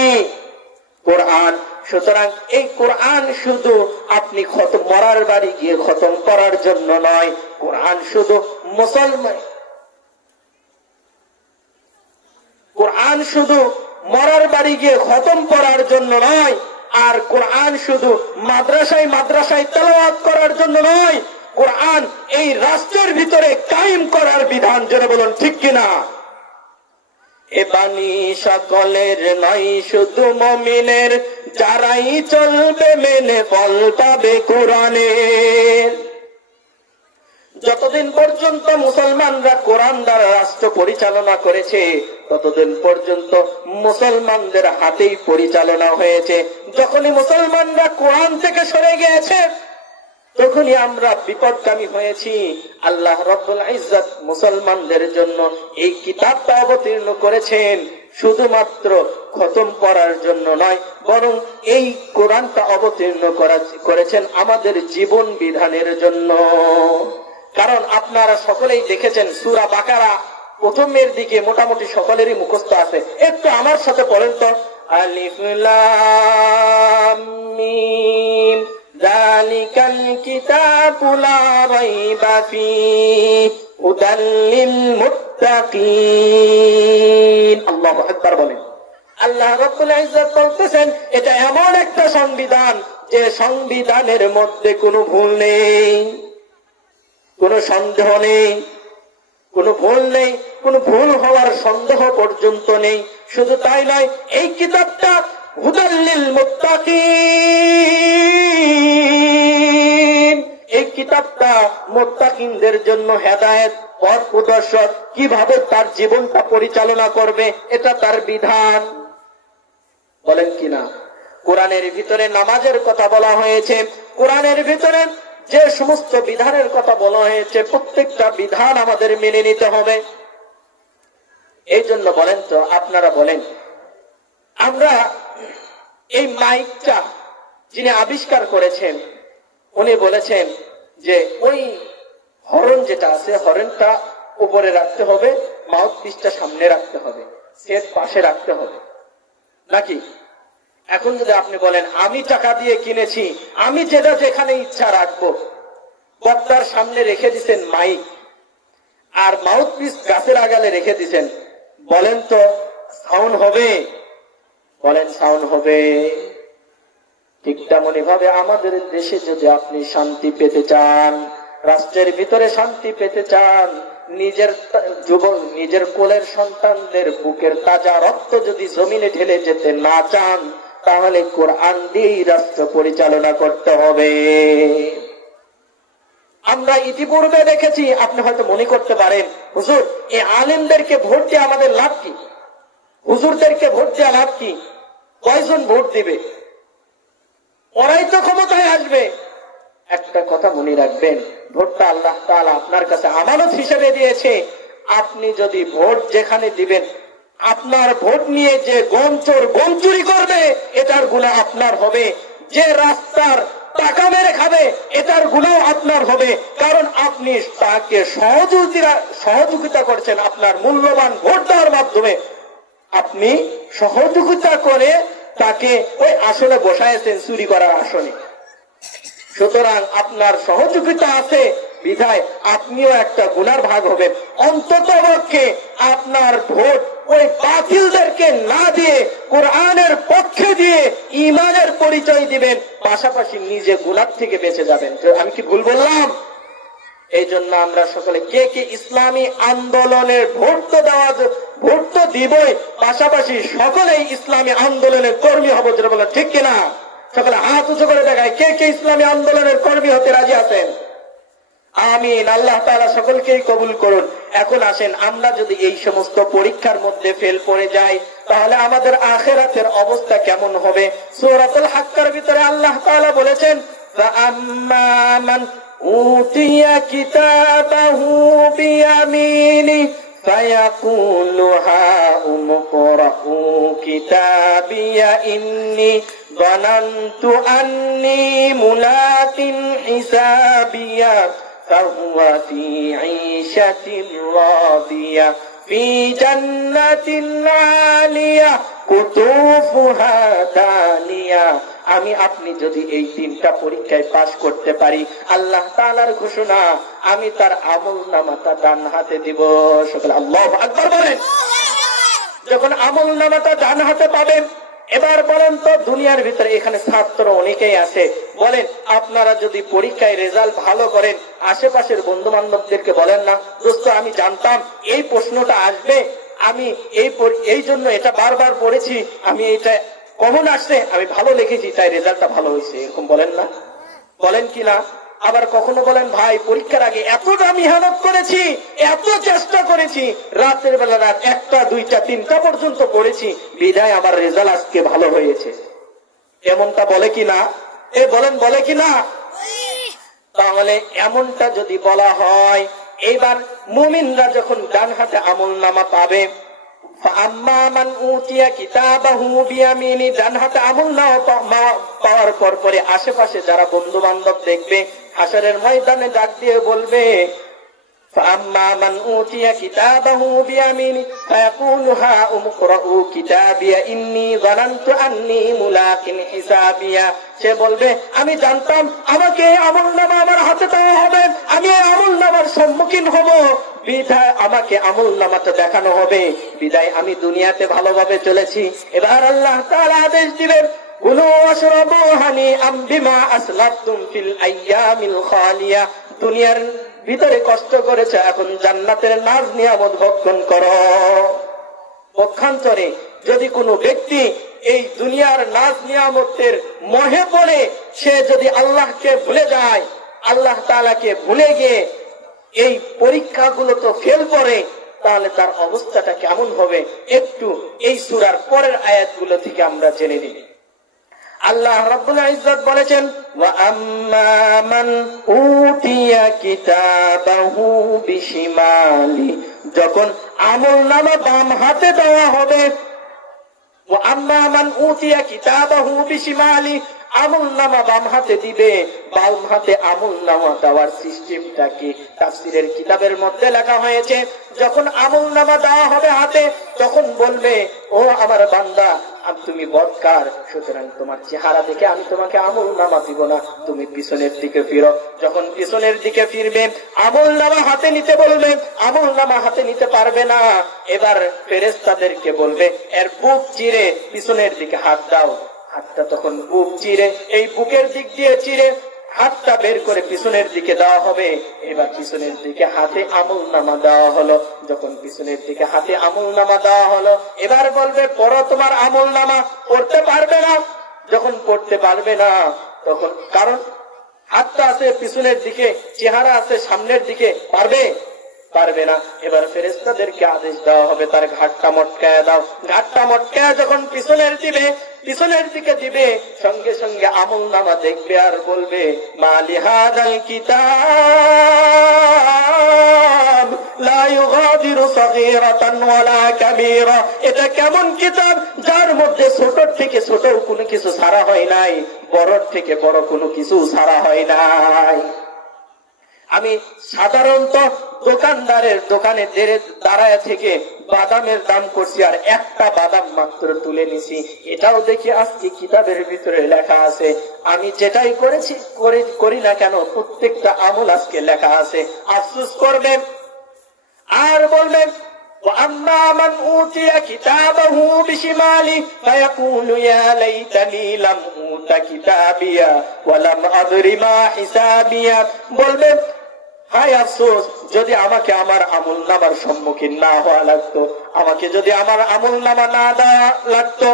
কোরআন। সুতরাং এই কোরআন শুধু আপনি মরার বাড়ি গিয়ে খতম করার জন্য নয়, কোরআন শুধু কোরআন শুধু মরার বাড়ি গিয়ে খতম করার জন্য নয়, আর কোরআন শুধু মাদ্রাসায় তেলাওয়াত করার জন্য নয়, কোরআন এই রাষ্ট্রের ভিতরে কায়েম করার বিধান। জোরে বলুন ঠিক কিনা? এ বাণী সকলের নয়, শুধু মুমিনের, যারাই চলবে মেনে ফল পাবে কোরআনের। যতদিন পর্যন্ত মুসলমানরা কোরআন দ্বারা রাষ্ট্র পরিচালনা করেছে, ততদিন পর্যন্ত মুসলমানদের হাতেই পরিচালনা হয়েছে। যখনই মুসলমানরা কোরআন থেকে সরে গিয়েছে, তখনই আমরা বিপদগামী হয়েছি। আল্লাহ রাব্বুল ইজ্জত মুসলমানদের জন্য এই কিতাবটা অবতীর্ণ করেছেন, শুধুমাত্র খতম করার জন্য নয়, বরং এই কোরআনটা অবতীর্ণ করেছেন আমাদের জীবন বিধানের জন্য। কারণ আপনারা সকলেই দেখেছেন, সূরা বাকারা প্রথমের দিকে মোটামুটি সকলেরই মুখস্থ আছে। একটু আমার সাথে পড়েন তো, আলিফ লাম মিম যালিকাল কিতাবু লা রাইবা ফীহি হুদাল লিল মুত্তাকিন। আল্লাহু আকবার বলেন। আল্লাহ রাব্বুল ইজ্জত বলতেছেন, এটা এমন একটা সংবিধান যে সংবিধানের মধ্যে কোনো ভুল নেই, কোনো সন্দেহ নেই, কোনো ভুল নেই, কোনো ভুল হওয়ার সন্দেহ পর্যন্ত নেই। শুধু তাই নয়, এই কিতাবটা হুদাল লিল মুত্তাকিন, এই কিতাবটা মুত্তাকিনদের জন্য হেদায়েত, পথ প্রদর্শক, কিভাবে তার জীবনটা পরিচালনা করবে এটা তার বিধান। বলেন কিনা? কোরআনের ভিতরে নামাজের কথা বলা হয়েছে, কোরআনের ভিতরে যে সমস্ত বিধানের কথা বলা হয়েছে, প্রত্যেকটা বিধান আমাদের মেনে নিতে হবে। এই জন্য বলেন তো, আপনারা বলেন, আমরা এই মাইকটা যিনি আবিষ্কার করেছেন, উনি বলেছেন যে ওই হর্ন যেটা আছে, হর্নটা উপরে রাখতে হবে, মাউথ পিসটা সামনে রাখতে হবে, সেট পাশে রাখতে হবে, নাকি? এখন যদি আপনি বলেন, আমি টাকা দিয়ে কিনেছি, আমি যেটা যেখানে ইচ্ছা রাখবো, বক্তার সামনে রেখে দিচ্ছেন মাইক, আর মাউথ পিস গাছের আগালে রেখে দিচ্ছেন, বলেন তো সাউন্ড হবে? বলেন সাউন্ড হবে? ঠিক তেমনি ভাবে আমাদের দেশে যদি আপনি শান্তি পেতে চান, রাষ্ট্রের ভিতরে শান্তি পেতে চান, নিজের কোলের সন্তানদের বুকের তাজা রক্ত যদি জমিনে ঢেলে যেতে না চান, তাহলে কোরআন দিয়েই রাষ্ট্র পরিচালনা করতে হবে। আমরা ইতিপূর্বে দেখেছি, আপনি হয়তো মনে করতে পারেন, হুজুর এই আলেমদেরকে ভোট দিয়ে আমাদের লাভ কি? হুজুরদেরকে ভোট দেওয়া লাভ কি? কয়জন ভোট দিবে? ওরাই তো ক্ষমতায় আসবে। একটা কথা মনে রাখবেন, ভোটটা আল্লাহ তাআলা আপনার কাছে আমানত হিসেবে দিয়েছে। আপনি যদি ভোট যেখানে দিবেন, আপনার ভোট নিয়ে যে গম চুরি করবে, এটার গুনাহ আপনার হবে। যে রাস্তার টাকা মেরে খাবে, এটার গুনাহ আপনার হবে। কারণ আপনি তাকে সহযোগিতা করছেন, আপনার মূল্যবান ভোট দেওয়ার মাধ্যমে আপনি সহযোগিতা করে তাকে ওই আসনে বসাইছেন, চুরি করার আসনে। সুতরাং আপনার সহযোগিতা আছে বিধায় আপনিও একটা গুনার ভাগ হবেন। অন্তত পক্ষে আপনার ভোট ওই বাতিলদেরকে না দিয়ে কোরআনের পক্ষে দিয়ে ঈমানের পরিচয় দিবেন, পাশাপাশি নিজে গুনাহ থেকে বেঁচে যাবেন। আমি কি ভুল বললাম? এই জন্য আমরা সকলে কে কে ইসলামী আন্দোলনের ভোট তো দিবই, পাশাপাশি সকলেই ইসলামী আন্দোলনের কর্মী হবো, যেটা বলেন ঠিক কিনা? সকলে হাত উঁচু করে দেখায় কে কে ইসলামী আন্দোলনের কর্মী হতে রাজি আছেন। আমিন। আল্লাহ তাআলা সকলকেই কবুল করুন। এখন আসেন, আমরা যদি এই সমস্ত পরীক্ষার মধ্যে ফেল পড়ে যাই, তাহলে আমাদের আখিরাতের অবস্থা কেমন হবে? সূরাতুল হাক্কার ভিতরে আল্লাহ তাআলা বলেছেন, ফাআম্মা মান উতিয়া কিতাবাহু বিয়ামিনি فيقول هاؤم اقرءوا كتابي إني ظننت أني ملاق حسابيا فهو في عيشة راضية في جنة عالية قطوفها دانية। আমি আপনি যদি এই তিনটা পরীক্ষায় পাশ করতে পারি, আল্লাহ তাআলার ঘোষণা, আমি তার আমলনামাটা ডান হাতে দিব। সকলে আল্লাহু আকবার বলেন। যখন আমলনামাটা ডান হাতে পাবেন, এবার বলেন তো দুনিয়ার ভিতরে এখানে ছাত্র অনেকেই আছে, বলেন আপনারা যদি পরীক্ষায় রেজাল্ট ভালো করেন, আশেপাশের বন্ধু বান্ধবদেরকে বলেন না, দোস্ত আমি জানতাম এই প্রশ্নটা আসবে, আমি এই জন্য এটা বারবার পড়েছি, আমি এটা কমন আসছে, আমি ভালো লিখেছি, তাই রেজাল্টটা ভালো হয়েছে, এরকম বলেন না? বলেন কি না? আবার কখনো বলেন ভাই পরীক্ষার আগে এতটা মেহনত করেছি, এত চেষ্টা করেছি, রাতের বেলা রাত 1টা 2টা 3টা পর্যন্ত পড়েছি, বিদায় আমার রেজাল্ট আজকে ভালো হয়েছে, এমনটা বলে কি না? বলেন বলে কি না? তাহলে এমনটা যদি বলা হয়, এইবার মুমিনরা যখন ডান হাতে আমলনামা পাবে, মান উতিয়া কিতাবাহু বিয়ামিনি, ডান হাতে আমলনামা পাওয়ার পর পরে আশেপাশে যারা বন্ধু বান্ধব দেখবে, হাসরের ময়দানে ডাক দিয়ে বলবে, মান উতিয়া কিতাবাহু বিয়ামিনি ফায়াকুলু হাউম ইকরাউ কিতাবিয়া ইন্নী যানানতু আন্নী মুলাকিন হিসাবিয়া। সে বলবে আমি জানতাম আমাকে আমলনামা আমার হাতে দেওয়া হবে, আমি এই আমলনামার সম্মুখীন হব, বিধায় আমাকে আমলনামাটা দেখানো হবে, বিধায় আমি দুনিয়াতে ভালোভাবে চলেছি। এবার আল্লাহ তাআলা আদেশ দিবেন, কুলু ওয়াশরাবু হানিআম বিমা আসলাফতুম ফিল আইয়ামিল খালিয়া, দুনিয়ার ভিতরে কষ্ট করেছে, এখন জান্নাতের নাজ নিয়ামত ভক্ষণ করো। পক্ষান্তরে যদি কোনো ব্যক্তি এই দুনিয়ার নাজ নিয়ামতের মোহে পড়ে, সে যদি আল্লাহকে ভুলে যায়, আল্লাহ তাআলাকে ভুলে গিয়ে এই পরীক্ষাগুলো তো ফেল করে, তাহলে তার অবস্থাটা কেমন হবে একটু এই সূরার পরের আয়াতগুলো থেকে আমরা জেনে নিই। আল্লাহ রাব্বুল ইজ্জত বলেছেন, ওয়া আম্মা মান উতিয়া কিতাবাহু বিশিমালি, যখন আমলনামা বাম হাতে দেওয়া হবে, ওয়া আম্মা মান উতিয়া কিতাবাহু বিশিমালি, আমলনামা বাম হাতে দিবে, বাম হাতে আমলনামা দেওয়ার সিস্টেমটা কি তাফসীরের কিতাবের মধ্যে লেখা হয়েছে, যখন আমলনামা দেওয়া হবে হাতে, তখন বলবে, ও আমার বান্দা, তুমি বদকার, সুতরাং তোমার চেহারা দেখে আমি তোমাকে আমলনামা দিব না, তুমি পিছনের দিকে ফিরো। যখন পিছনের দিকে ফিরবে, আমলনামা হাতে নিতে বলবে, আমলনামা হাতে নিতে পারবে না। এবার ফেরেশতাদেরকে বলবে, এর বুক চিরে পিছনের দিকে হাত দাও, হাতটা তখন বুক চিরে, এই বুকের দিক দিয়ে চিরে হাতটা বের করে পিছনের দিকে দেওয়া হবে। এবার পিছনের দিকে হাতে আমলনামা দেওয়া হলো, যখন পিছনের দিকে হাতে আমলনামা দেওয়া হলো, এবার বলবে পড়ো তোমার আমলনামা, পড়তে পারবে না। যখন পড়তে পারবে না, তখন কারণ হাতটা আছে পিছনের দিকে, চেহারা আছে সামনের দিকে, পারবে না। এবার ফেরেশতাদেরকে আদেশ দেওয়া হবে, তার ঘাটটা মটকায় দাও। ঘাটটা মটকায় যখন পিছনের দিকে দিবে, সঙ্গে সঙ্গে আমলনামা দেখবে আর বলবে, মালি হাযাল কিতাব লা ইউগাদিরু সাগীরাতান ওয়ালা কাবীরা, এটা কেমন কিতাব যার মধ্যে ছোট থেকে ছোট কোনো কিছু ছাড়া হয় নাই, বড় থেকে বড় কোনো কিছু ছাড়া হয় নাই। আমি সাধারণত দোকানদারের দোকানে দাঁড়ায় থেকে বাদামের দাম করছি, আর একটা বাদাম মাত্র তুলে নিছি, এটাও দেখি আজকে কিতাবের ভিতরে লেখা আছে। আমি যেটাই করি না কেন, প্রত্যেকটা আমল আজকে লেখা আছে। আফসোস করবেন আর বলবেন, وَأَمَّا مَنْ أُوتِيَ كِتَابَهُ بِشِمَالِهِ فَيَقُولُ يَا لَيْتَنِي لَمْ أُوتَ كِتَابِيَهْ وَلَمْ أَدْرِ مَا حِسَابِيَهْ, বলবেন হায় আফসোস, যদি আমাকে আমার আমলনামার সম্মুখীন না হওয়া লাগতো, আমাকে যদি আমার আমলনামা না দেওয়া লাগতো।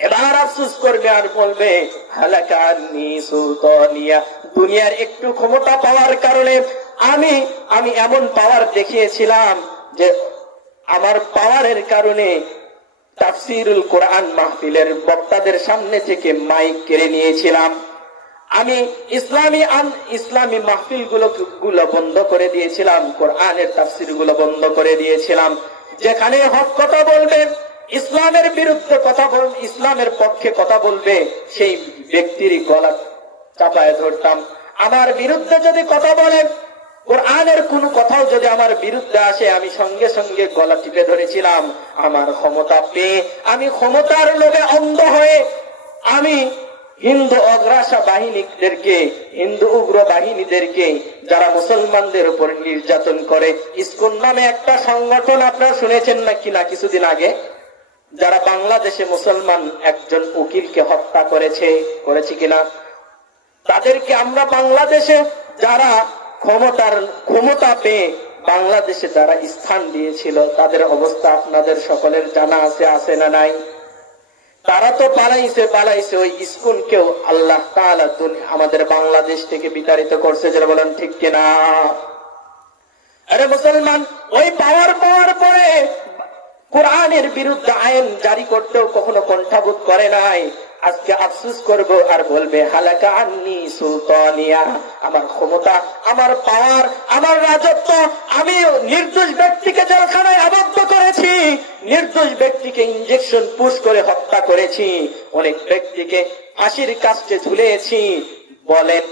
এবার আফসোস করবে আর বলবে, হালাকা আন্নী সুলতানিয়া, দুনিয়ার একটু ক্ষমতা পাওয়ার কারণে আমি এমন পাওয়ার দেখিয়েছিলাম যে আমার পাওয়ারের কারণে তাফসীরুল কোরআন মাহফিলের বক্তাদের সামনে থেকে মাইক কেড়ে নিয়েছিলাম। আমি ইসলামী মাহফিল গুলো বন্ধ করে দিয়েছিলাম, কোরআনের তাফসীর গুলো বন্ধ করে দিয়েছিলাম। যেখানে হক কথা বলবে, ইসলামের বিরুদ্ধে কথা বলবে, ইসলামের পক্ষে কথা বলবে, সেই ব্যক্তির গলা চাপায় ধরতাম। আমার বিরুদ্ধে যদি কথা বলেন, কোরআনের কোন কথাও যদি আমার বিরুদ্ধে আসে, আমি সঙ্গে সঙ্গে গলা টিপে ধরেছিলাম। আমার ক্ষমতা পেয়ে, আমি ক্ষমতার লোভে অন্ধ হয়ে আমি হিন্দু অগ্রাসা বাহিনীদেরকে, হিন্দু উগ্র বাহিনীদেরকে, যারা মুসলমানদের উপর নির্যাতন করে, ইসকন নামে একটা সংগঠন আপনারা শুনেছেন না কিছুদিন আগে, যারা বাংলাদেশে মুসলমান একজন উকিলকে হত্যা করেছে কিনা, তাদেরকে আমরা বাংলাদেশে যারা ক্ষমতা পেয়ে বাংলাদেশে যারা স্থান দিয়েছিল, তাদের অবস্থা আপনাদের সকলের জানা আছে না নাই? তারা তো পালাইছে ওই ইসকনকেও আল্লাহ তাআলা আমাদের বাংলাদেশ থেকে বিতাড়িত করছে, যারা বলেন ঠিক কিনা? আরে মুসলমান, ওই পাওয়ার পরে কোরআনের বিরুদ্ধে আইন জারি করতেও কখনো কণ্ঠাবোধ করে নাই। আজকে আফসোস করব আর বলবে হালাকা আন্নি সুলতানিয়া, আমার ক্ষমতা, আমার পাওয়ার, আমার রাজত্ব, আমি নির্দোষ ব্যক্তিকে জেলখানায় আবদ্ধ করেছি, নির্দোষ ব্যক্তিকে ইনজেকশন পুশ করে হত্যা করেছি, অনেক ব্যক্তিকে ফাঁসির কাস্টে ঝুলিয়েছি। বলেন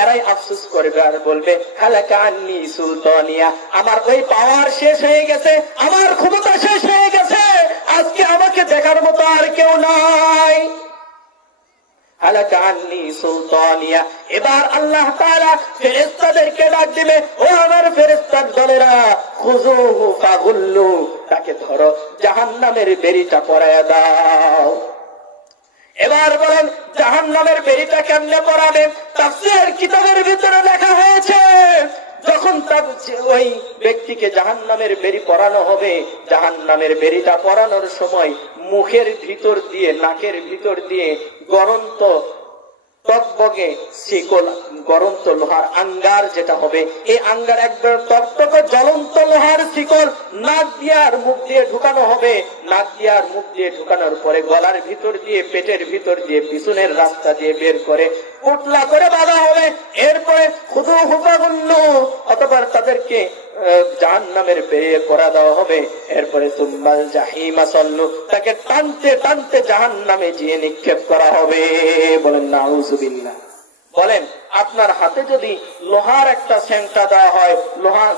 এরাই আফসোস করবে আর বলবে হালাকা আন্নি সুলতানিয়া, আমার ওই পাওয়ার শেষ হয়ে গেছে, আমার ক্ষমতা শেষ হয়ে গেছে, আজকে আমাকে দেখার মতো আর কেউ নাই। হালাকা আন্নি সুলতানিয়া। এবার আল্লাহ তাআলা ফেরেশতাদেরকে ডাক দিবে, ও আমার ফেরেশতার দলেরা, খুযুহু ফাগুল্লু, তাকে ধরো, জাহান্নামের বেড়িটা পরায়া দাও। এবার বলেন জাহান্নামের বেড়িটা কেমনে পরাবে? তাফসীর কিতাবের ভিতরে লেখা হয়েছে, যখন ওই ব্যক্তিকে জাহান্নামের বেড়ি পরানো হবে, জাহান্নামের বেড়িটা পরানোর সময় মুখের ভিতর দিয়ে, নাকের ভিতর দিয়ে গরন্ত টকবগে শিকল, গরন্ত লোহার আঙ্গার যেটা হবে, এই আঙ্গার একবার টকটকে জ্বলন্ত লোহার শিকল নাক দিয়ে আর মুখ দিয়ে ঢুকানো হবে। নাক দিয়ে আর মুখ দিয়ে ঢুকানোর পরে গলার ভিতর দিয়ে, পেটের ভিতর দিয়ে, পিছনের রাস্তা দিয়ে বের করে পুটলা করে বাঁধা হবে। এরপরে খুদু হুফাগুল্ল, অতঃপর তাদেরকে জাহান্নামের বেরিয়ে করা দেওয়া হবে। এরপরে সুম্মাল জাহিমা সাল্লু, তাকে টানতে টানতে জাহান্নামে গিয়ে নিক্ষেপ করা হবে। বলেন নাউযুবিল্লাহ। বলেন আপনার হাতে যদি লোহার একটা সেন্টা দেওয়া হয়, লোহা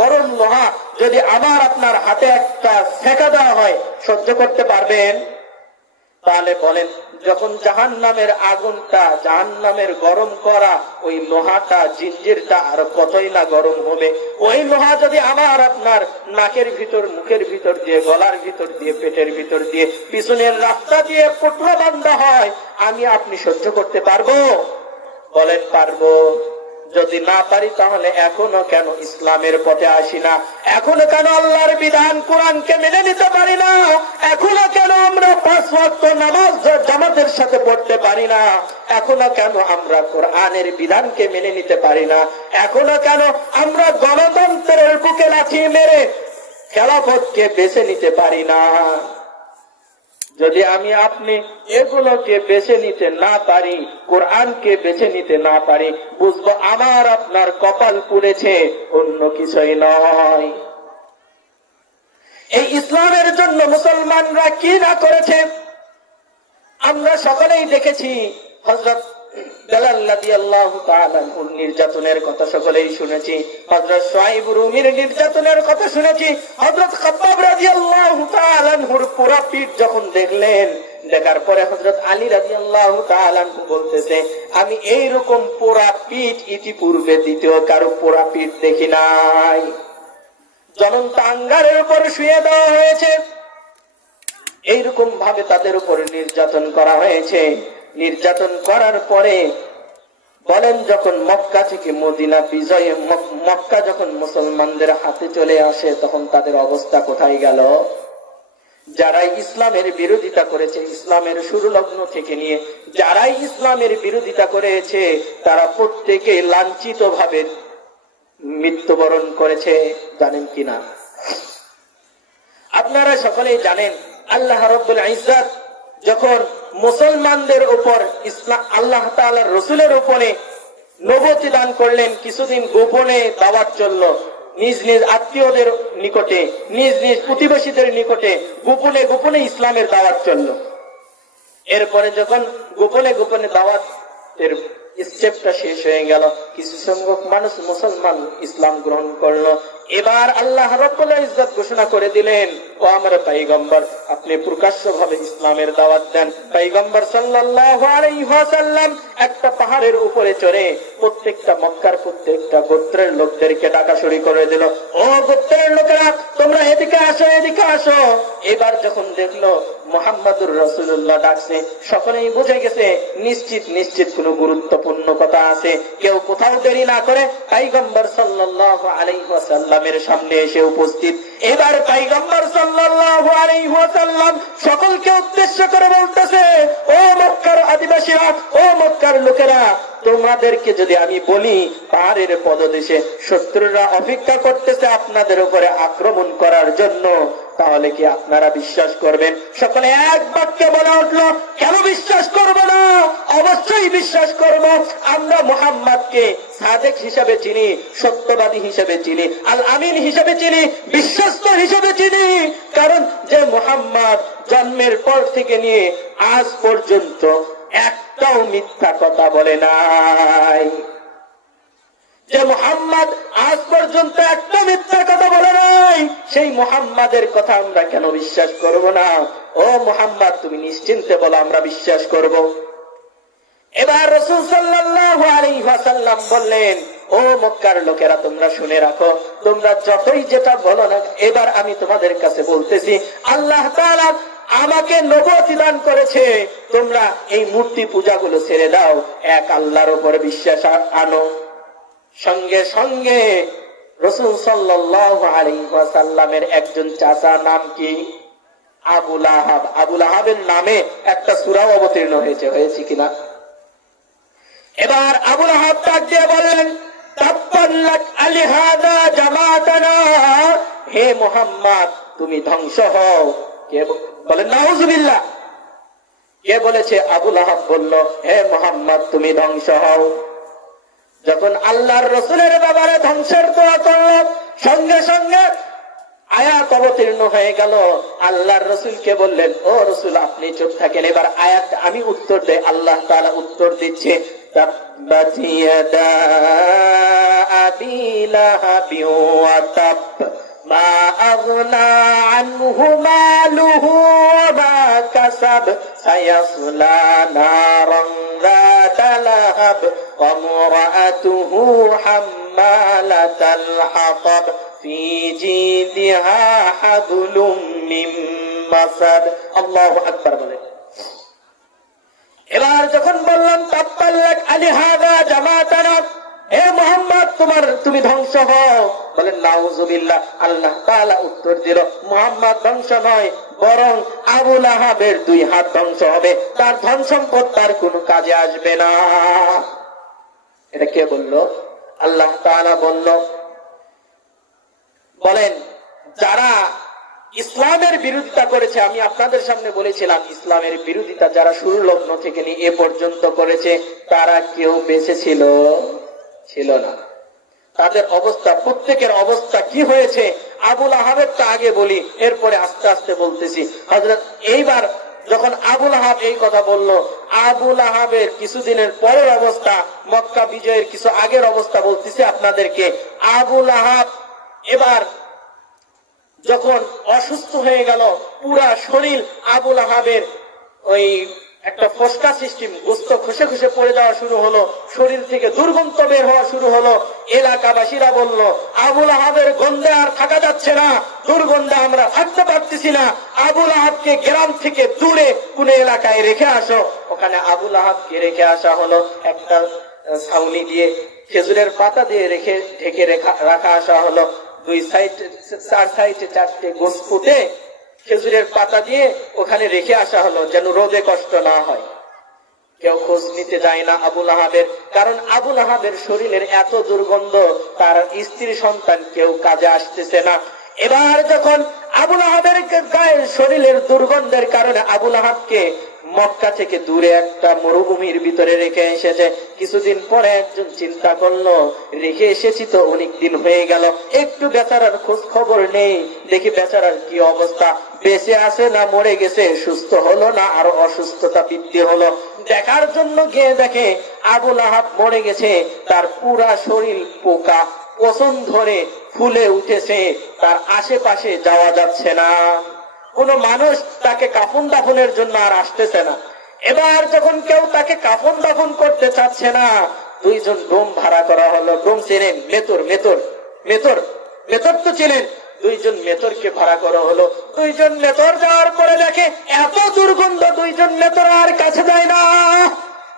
গরম লোহা যদি আমার আপনার হাতে একটা সেঁকা দেওয়া হয়, সহ্য করতে পারবেন? তাহলে বলেন যখন জাহান্নামের আগুনটা, জাহান্নামের গরম করা ওই লোহাটা, জিঞ্জিরটা আর কতই না গরম হবে। ওই লোহা যদি আমার আপনার নাকের ভিতর, মুখের ভিতর দিয়ে, গলার ভিতর দিয়ে, পেটের ভিতর দিয়ে, পিছনের রাস্তা দিয়ে পুটলা বাঁধা হয়, আমি আপনি সহ্য করতে পারবো? বলেন পারবো? যদি না পারি তাহলে এখনো কেন ইসলামের পথে আসি না? এখনো কেন আল্লাহর বিধান কোরআনকে মেনে নিতে পারি না? এখনো কেন আমরা 5 ওয়াক্ত নামাজ জামাতের সাথে পড়তে পারি না? এখনো কেন আমরা কোরআনের বিধানকে মেনে নিতে পারি না? এখনো কেন আমরা গণতন্ত্রের বুকে লাথি মেরে খেলাফতকে বেছে নিতে পারি না? যদি আমি আপনি এগুলোকে বেছে নিতে না পারি, কোরআনকে বেছে নিতে না পারি, বুঝবো আমার আপনার কপাল পুড়েছে, অন্য কিছুই নয়। এই ইসলামের জন্য মুসলমানরা কি না করেছে আমরা সকলেই দেখেছি। হযরত বেলাল রাদিয়াল্লাহু তাআলা আনহুর নির্যাতনের কথা সকলেই শুনেছি, হযরত শুআইব রুমির নির্যাতনের কথা শুনেছি, হযরত খাব্বাব রাদিয়াল্লাহু তাআলা আনহুর পুরা পিঠ যখন দেখলেন, দেখার পরে হযরত আলী রাদিয়াল্লাহু তাআলা আনহু বলতেছে, আমি এইরকম পুরা পিঠ ইতিপূর্বে দ্বিতীয় কারো পুরা পিঠ দেখি নাই। জ্বলন্ত আঙ্গারের উপর শুয়ে দেওয়া হয়েছে, এইরকম ভাবে তাদের উপর নির্যাতন করা হয়েছে। নির্যাতন করার পরে বলেন যখন মক্কা থেকে মদিনা বিজয়ে, মক্কা যখন মুসলমানদের হাতে চলে আসে, তখন তাদের অবস্থা কোথায় গেল? যারাই ইসলামের বিরোধিতা করেছে, ইসলামের শুরু লগ্ন থেকে নিয়ে যারাই ইসলামের বিরোধিতা করেছে, তারা প্রত্যেকে লাঞ্ছিত ভাবে মৃত্যুবরণ করেছে। জানেন কিনা? আপনারা সকলেই জানেন, আল্লাহ রাব্বুল ইজ্জত যখন মুসলমানদের উপর ইসলাম আল্লাহ তাআলার রাসূলের উপরে নবুয়তি দান করলেন, কিছুদিন গোপনে দাওয়াত চলল, নিজ নিজ আত্মীয়দের নিকটে, নিজ নিজ প্রতিবেশীদের নিকটে গোপনে গোপনে ইসলামের দাওয়াত চলল। এরপরে যখন গোপনে গোপনে দাওয়াতের স্টেপটা শেষ হয়ে গেল, কিছু সংখ্যক মানুষ মুসলমান ইসলাম গ্রহণ করলো। এবার আল্লাহ রাব্বুল ইজ্জত ঘোষণা করে দিলেন, ও আমার পয়গম্বর, আপনি প্রকাশ্যভাবে ইসলামের দাওয়াত দেন। পয়গম্বর সাল্লাল্লাহু আলাইহি ওয়াসাল্লাম একটা পাহাড়ের উপরে চড়ে প্রত্যেকটা মক্কার প্রত্যেকটা গোত্রের লোকদেরকে ডাকা শুরু করে দিল, ও গোত্রের লোকেরা, তোমরা এদিকে আসো, এদিকে আসো। এবার যখন দেখলো মুহাম্মাদুর রাসূলুল্লাহ ডাকছে, সকলেই বুঝে গেছে নিশ্চিত নিশ্চিত কোনো গুরুত্বপূর্ণ কথা আছে। কেউ কোথাও দেরি না করে পয়গম্বর সাল্লাল্লাহু আলাইহি ওয়াসাল্লামের সামনে এসে উপস্থিত। এবার পয়গম্বর সাল্লাল্লাহু আলাইহি ওয়াসাল্লাম সকলকে উদ্দেশ্য করে বলতেছে, ও মক্কার আদিবাসীরা, ও মক্কার লোকেরা, তোমাদেরকে যদি আমি বলি পাহাড়ের পদদেশে শত্রুরা অপেক্ষা করতেছে আপনাদের উপরে আক্রমণ করার জন্য, তাহলে কি আপনারা বিশ্বাস করবেন? সকলে এক বাক্যে বলে উঠল, কেন বিশ্বাস করব না? অবশ্যই বিশ্বাস করব। আমরা মুহাম্মাদকে সাদেক হিসাবে চিনি, সত্যবাদী হিসাবে চিনি, আল আমিন হিসাবে চিনি, বিশ্বস্ত হিসাবে চিনি। কারণ যে মুহাম্মদ জন্মের পর থেকে নিয়ে আজ পর্যন্ত একটাও মিথ্যা কথা বলে নাই, যে মুহাম্মদ আজ পর্যন্ত একটা মিথ্যা কথা বলে নাই, সেই মুহাম্মাদের কথা আমরা কেন বিশ্বাস করব না? ও মুহাম্মদ, তুমি নিশ্চিন্তে বলো, আমরা বিশ্বাস করব। এবার রাসূল সাল্লাল্লাহু আলাইহি ওয়াসাল্লাম বললেন, ও মক্কার লোকেরা, তোমরা শুনে রাখো, তোমরা যতই যেটা বলো না, এবার আমি তোমাদের কাছে বলতেছি, আল্লাহ তাআলা আমাকে নবুয়ত দান করেছে, তোমরা এই মূর্তি পূজাগুলো ছেড়ে দাও, এক আল্লাহর উপরে বিশ্বাস আনো। সঙ্গে সঙ্গে রাসূল সাল্লাল্লাহু আলাইহি ওয়াসাল্লামের একজন চাচা, নাম কি? আবু লাহাব। আবু লাহাবের নামে একটা সূরা অবতীর্ণ হয়েছে কিনা? এবার আবু লাহাব ডাক দিয়ে বললেন, তাব্বান লাক আলিহাদা জামাতানা, হে মুহাম্মদ, তুমি ধ্বংস হও। কে বলেন নাউজুবিল্লাহ? কে বলেছে? আবু লাহাব বলল, হে মুহাম্মদ, তুমি ধ্বংস হও। যখন আল্লাহর রাসূলের ব্যাপারে ধ্বংসের দোয়া করল, সঙ্গে সঙ্গে আয়াত অবতীর্ণ হয়ে গেল। আল্লাহর রাসূলকে বললেন, ও রাসূল, আপনি চুপ থাকেন, এবার আয়াত আমি উত্তর দেই। আল্লাহ তাআলা উত্তর দিচ্ছে, তাব্বাত ইয়াদা আবি লাহাবি ওয়া তাব, মা আগনা আনহু মালুহু ওয়া মা কাসাব, সায়াসলা নারান যাতা লাহাব ওয়া ইমরাআতুহু হাম্মালাতাল হাতাব ফি জিদিহা হাবলুম মিন মাসাদ। আল্লাহু আকবার বলেন। এবার যখন বললাম তাব্বাল লাক আলিহাদা জামাতানা, হে মুহাম্মদ, তুমি ধ্বংস হও, বলেন নাউজুবিল্লাহ। আল্লাহ তাআলা উত্তর দিল, মুহাম্মদ ধ্বংস নয়, বরং আবু লাহাবের 2 হাত ধ্বংস হবে, তার ধন সম্পদ তার কোনো কাজে আসবে না। এটা কে বলল? আল্লাহ তাআলা বলল। বলেন, যারা ইসলামের বিরোধিতা করেছে, আমি আপনাদের সামনে বলেছিলাম, ইসলামের বিরোধিতা যারা শুরু লগ্ন থেকে নিয়ে এ পর্যন্ত করেছে, তারা কেউ বেঁচে ছিল না। তাদের অবস্থা, প্রত্যেকের অবস্থা কি হয়েছে? আবু লাহাবেরটা আগে বলি, এরপরে আস্তে আস্তে বলতেছি। হযরত এইবার যখন আবু লাহাব এই কথা বলল, আবু লাহাবের কিছুদিনের পরের অবস্থা, মক্কা বিজয়ের কিছু আগের অবস্থা বলতেছি আপনাদেরকে। আবু লাহাব এবার যখন অসুস্থ হয়ে গেল, পুরা শরীর আবু লাহাবের ওই একটা ফসকা সিস্টেম, গোস্ত খসে খসে পড়ে যাওয়া শুরু হলো, শরীর থেকে দুর্গন্ধ বের হওয়া শুরু হলো। এলাকাবাসীরা বলল, আবু লাহাবের গন্ধে আর থাকা যাচ্ছে না, দুর্গন্ধে আমরা থাকতে পারতেছি না, আবু লাহাবকে গ্রাম থেকে দূরে কোন এলাকায় রেখে আসো। ওখানে আবু লাহাবকে রেখে আসা হলো, একটা ছাউনি দিয়ে খেজুরের পাতা দিয়ে ঢেকে রাখা আসা হলো। 4 সাইডে 4টে গোছ পুঁতে খেজুরের পাতা দিয়ে ওখানে রেখে আসা হলো, যেন রোদে কষ্ট না হয়। কেউ খোঁজ নিতে যায় না আবু লাহাবের, কারণ আবু লাহাবের শরীরের এত দুর্গন্ধ, তার স্ত্রী সন্তান কেউ কাজে আসতেছে না। এবার যখন আবু লাহাবের গায়ের শরীরের দুর্গন্ধের কারণে আবু লাহাবকে মক্কা থেকে দূরে একটা মরুভূমির ভিতরে রেখে এসেছে। কিছুদিন পরে একজন চিন্তা করলো, রেখে এসেছি তো অনেক দিন হয়ে গেল, একটু বেচারার খোঁজ খবর নেই, দেখি বেচারার কি অবস্থা, বেঁচে আছে না মরে গেছে, সুস্থ হলো না আরো অসুস্থতা বৃদ্ধি হলো। দেখার জন্য গিয়ে দেখে আবু লাহাব মরে গেছে, তার পুরা শরীর পোকা পচন ধরে ফুলে উঠেছে, তার আশেপাশে যাওয়া যাচ্ছে না, কোন মানুষ তাকে কাফন দাফনের জন্য আর আসতেছে না। এবার যখন কেউ তাকে কাফন দাফন করতে চাচ্ছে না, দুইজন ডোম ভাড়া করা হলো। ডোম চেনেন? মেতর মেতর মেতর মেতর তো চেনেন? দুইজন মেতরকে ভাড়া করা হলো। দুইজন মেতর যাওয়ার পরে দেখে এত দুর্গন্ধ, দুইজন মেতর আর কাছে যায় না।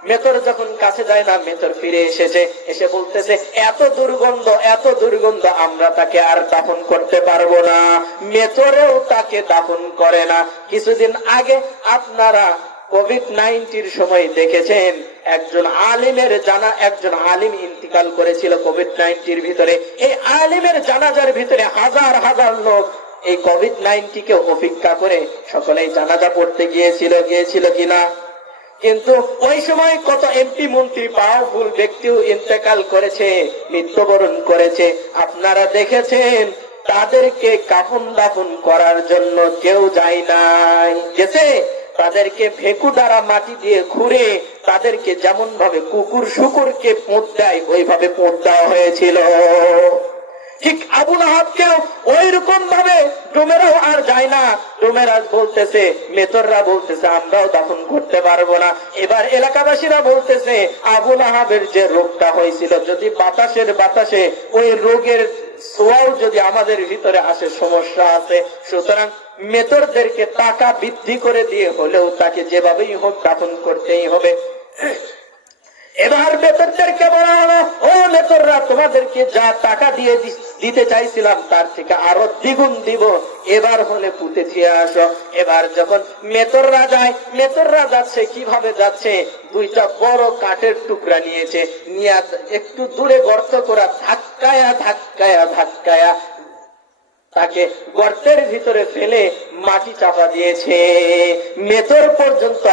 মেতর যখন কাছে যায় না, মেতর ফিরে এসেছে, এসে বলতেছে এত দুর্গন্ধ, এত দুর্গন্ধ, আমরা তাকে আর দাফন করতে পারবো না। মেতরেও তাকে দাফন করে না। কিছুদিন আগে আপনারা কোভিড-19 সময় দেখেছেন, একজন আলিম ইন্তিকাল করেছিল কোভিড-19 ভিতরে। এই আলিমের জানাজার ভিতরে হাজার হাজার লোক এই কোভিড-19 কে অপেক্ষা করে সকলেই জানাজা পড়তে গিয়েছিল কিনা? কিন্তু ওই সময় কত এমপি মন্ত্রী পাওয়ারফুল ব্যক্তিও ইন্তেকাল করেছে, মৃত্যুবরণ করেছে। আপনারা দেখেছেন, তাদেরকে কাফন দাফন করার জন্য কেউ যায় নাই। গেছে তাদেরকে ভেকু দ্বারা মাটি দিয়ে খুঁড়ে তাদেরকে যেমন ভাবে কুকুর শুকুরকে পোঁত দেয় ওইভাবে পোঁত দেওয়া হয়েছিল। ঠিক আবু লাহাবকেও ওই রকম ভাবে ডোমেরাও আর যায় না। ডোমেরা বলতেছে, মেতররা বলতেছে আমরাও দাফন করতে পারবো না। এবার এলাকাবাসীরা বলতেছে আবু লাহাবের যে রোগটা হয়েছিল, যদি বাতাসে ওই রোগের ছোঁয়াও যদি আমাদের ভিতরে আসে, সমস্যা আছে। সুতরাং মেতরদেরকে টাকা বৃদ্ধি করে দিয়ে হলেও তাকে যেভাবেই হোক দাফন করতেই হবে। এবার মেতরদেরকে বলা হলো, ও মেতররা, তোমাদেরকে যা টাকা দিতে চাইছিলাম তার থেকে আরো দ্বিগুণ দিব, এবার হলে পুঁতে দিয়ে আসো। এবার যখন মেতররা যাচ্ছে, কিভাবে যাচ্ছে? দুইটা বড় কাঠের টুকরা নিয়েছে, নিয়ে একটু দূরে গর্ত করা, ধাক্কায়া তাকে গর্তের ভিতরে ফেলে মাটি চাপা দিয়েছে। মেতর পর্যন্ত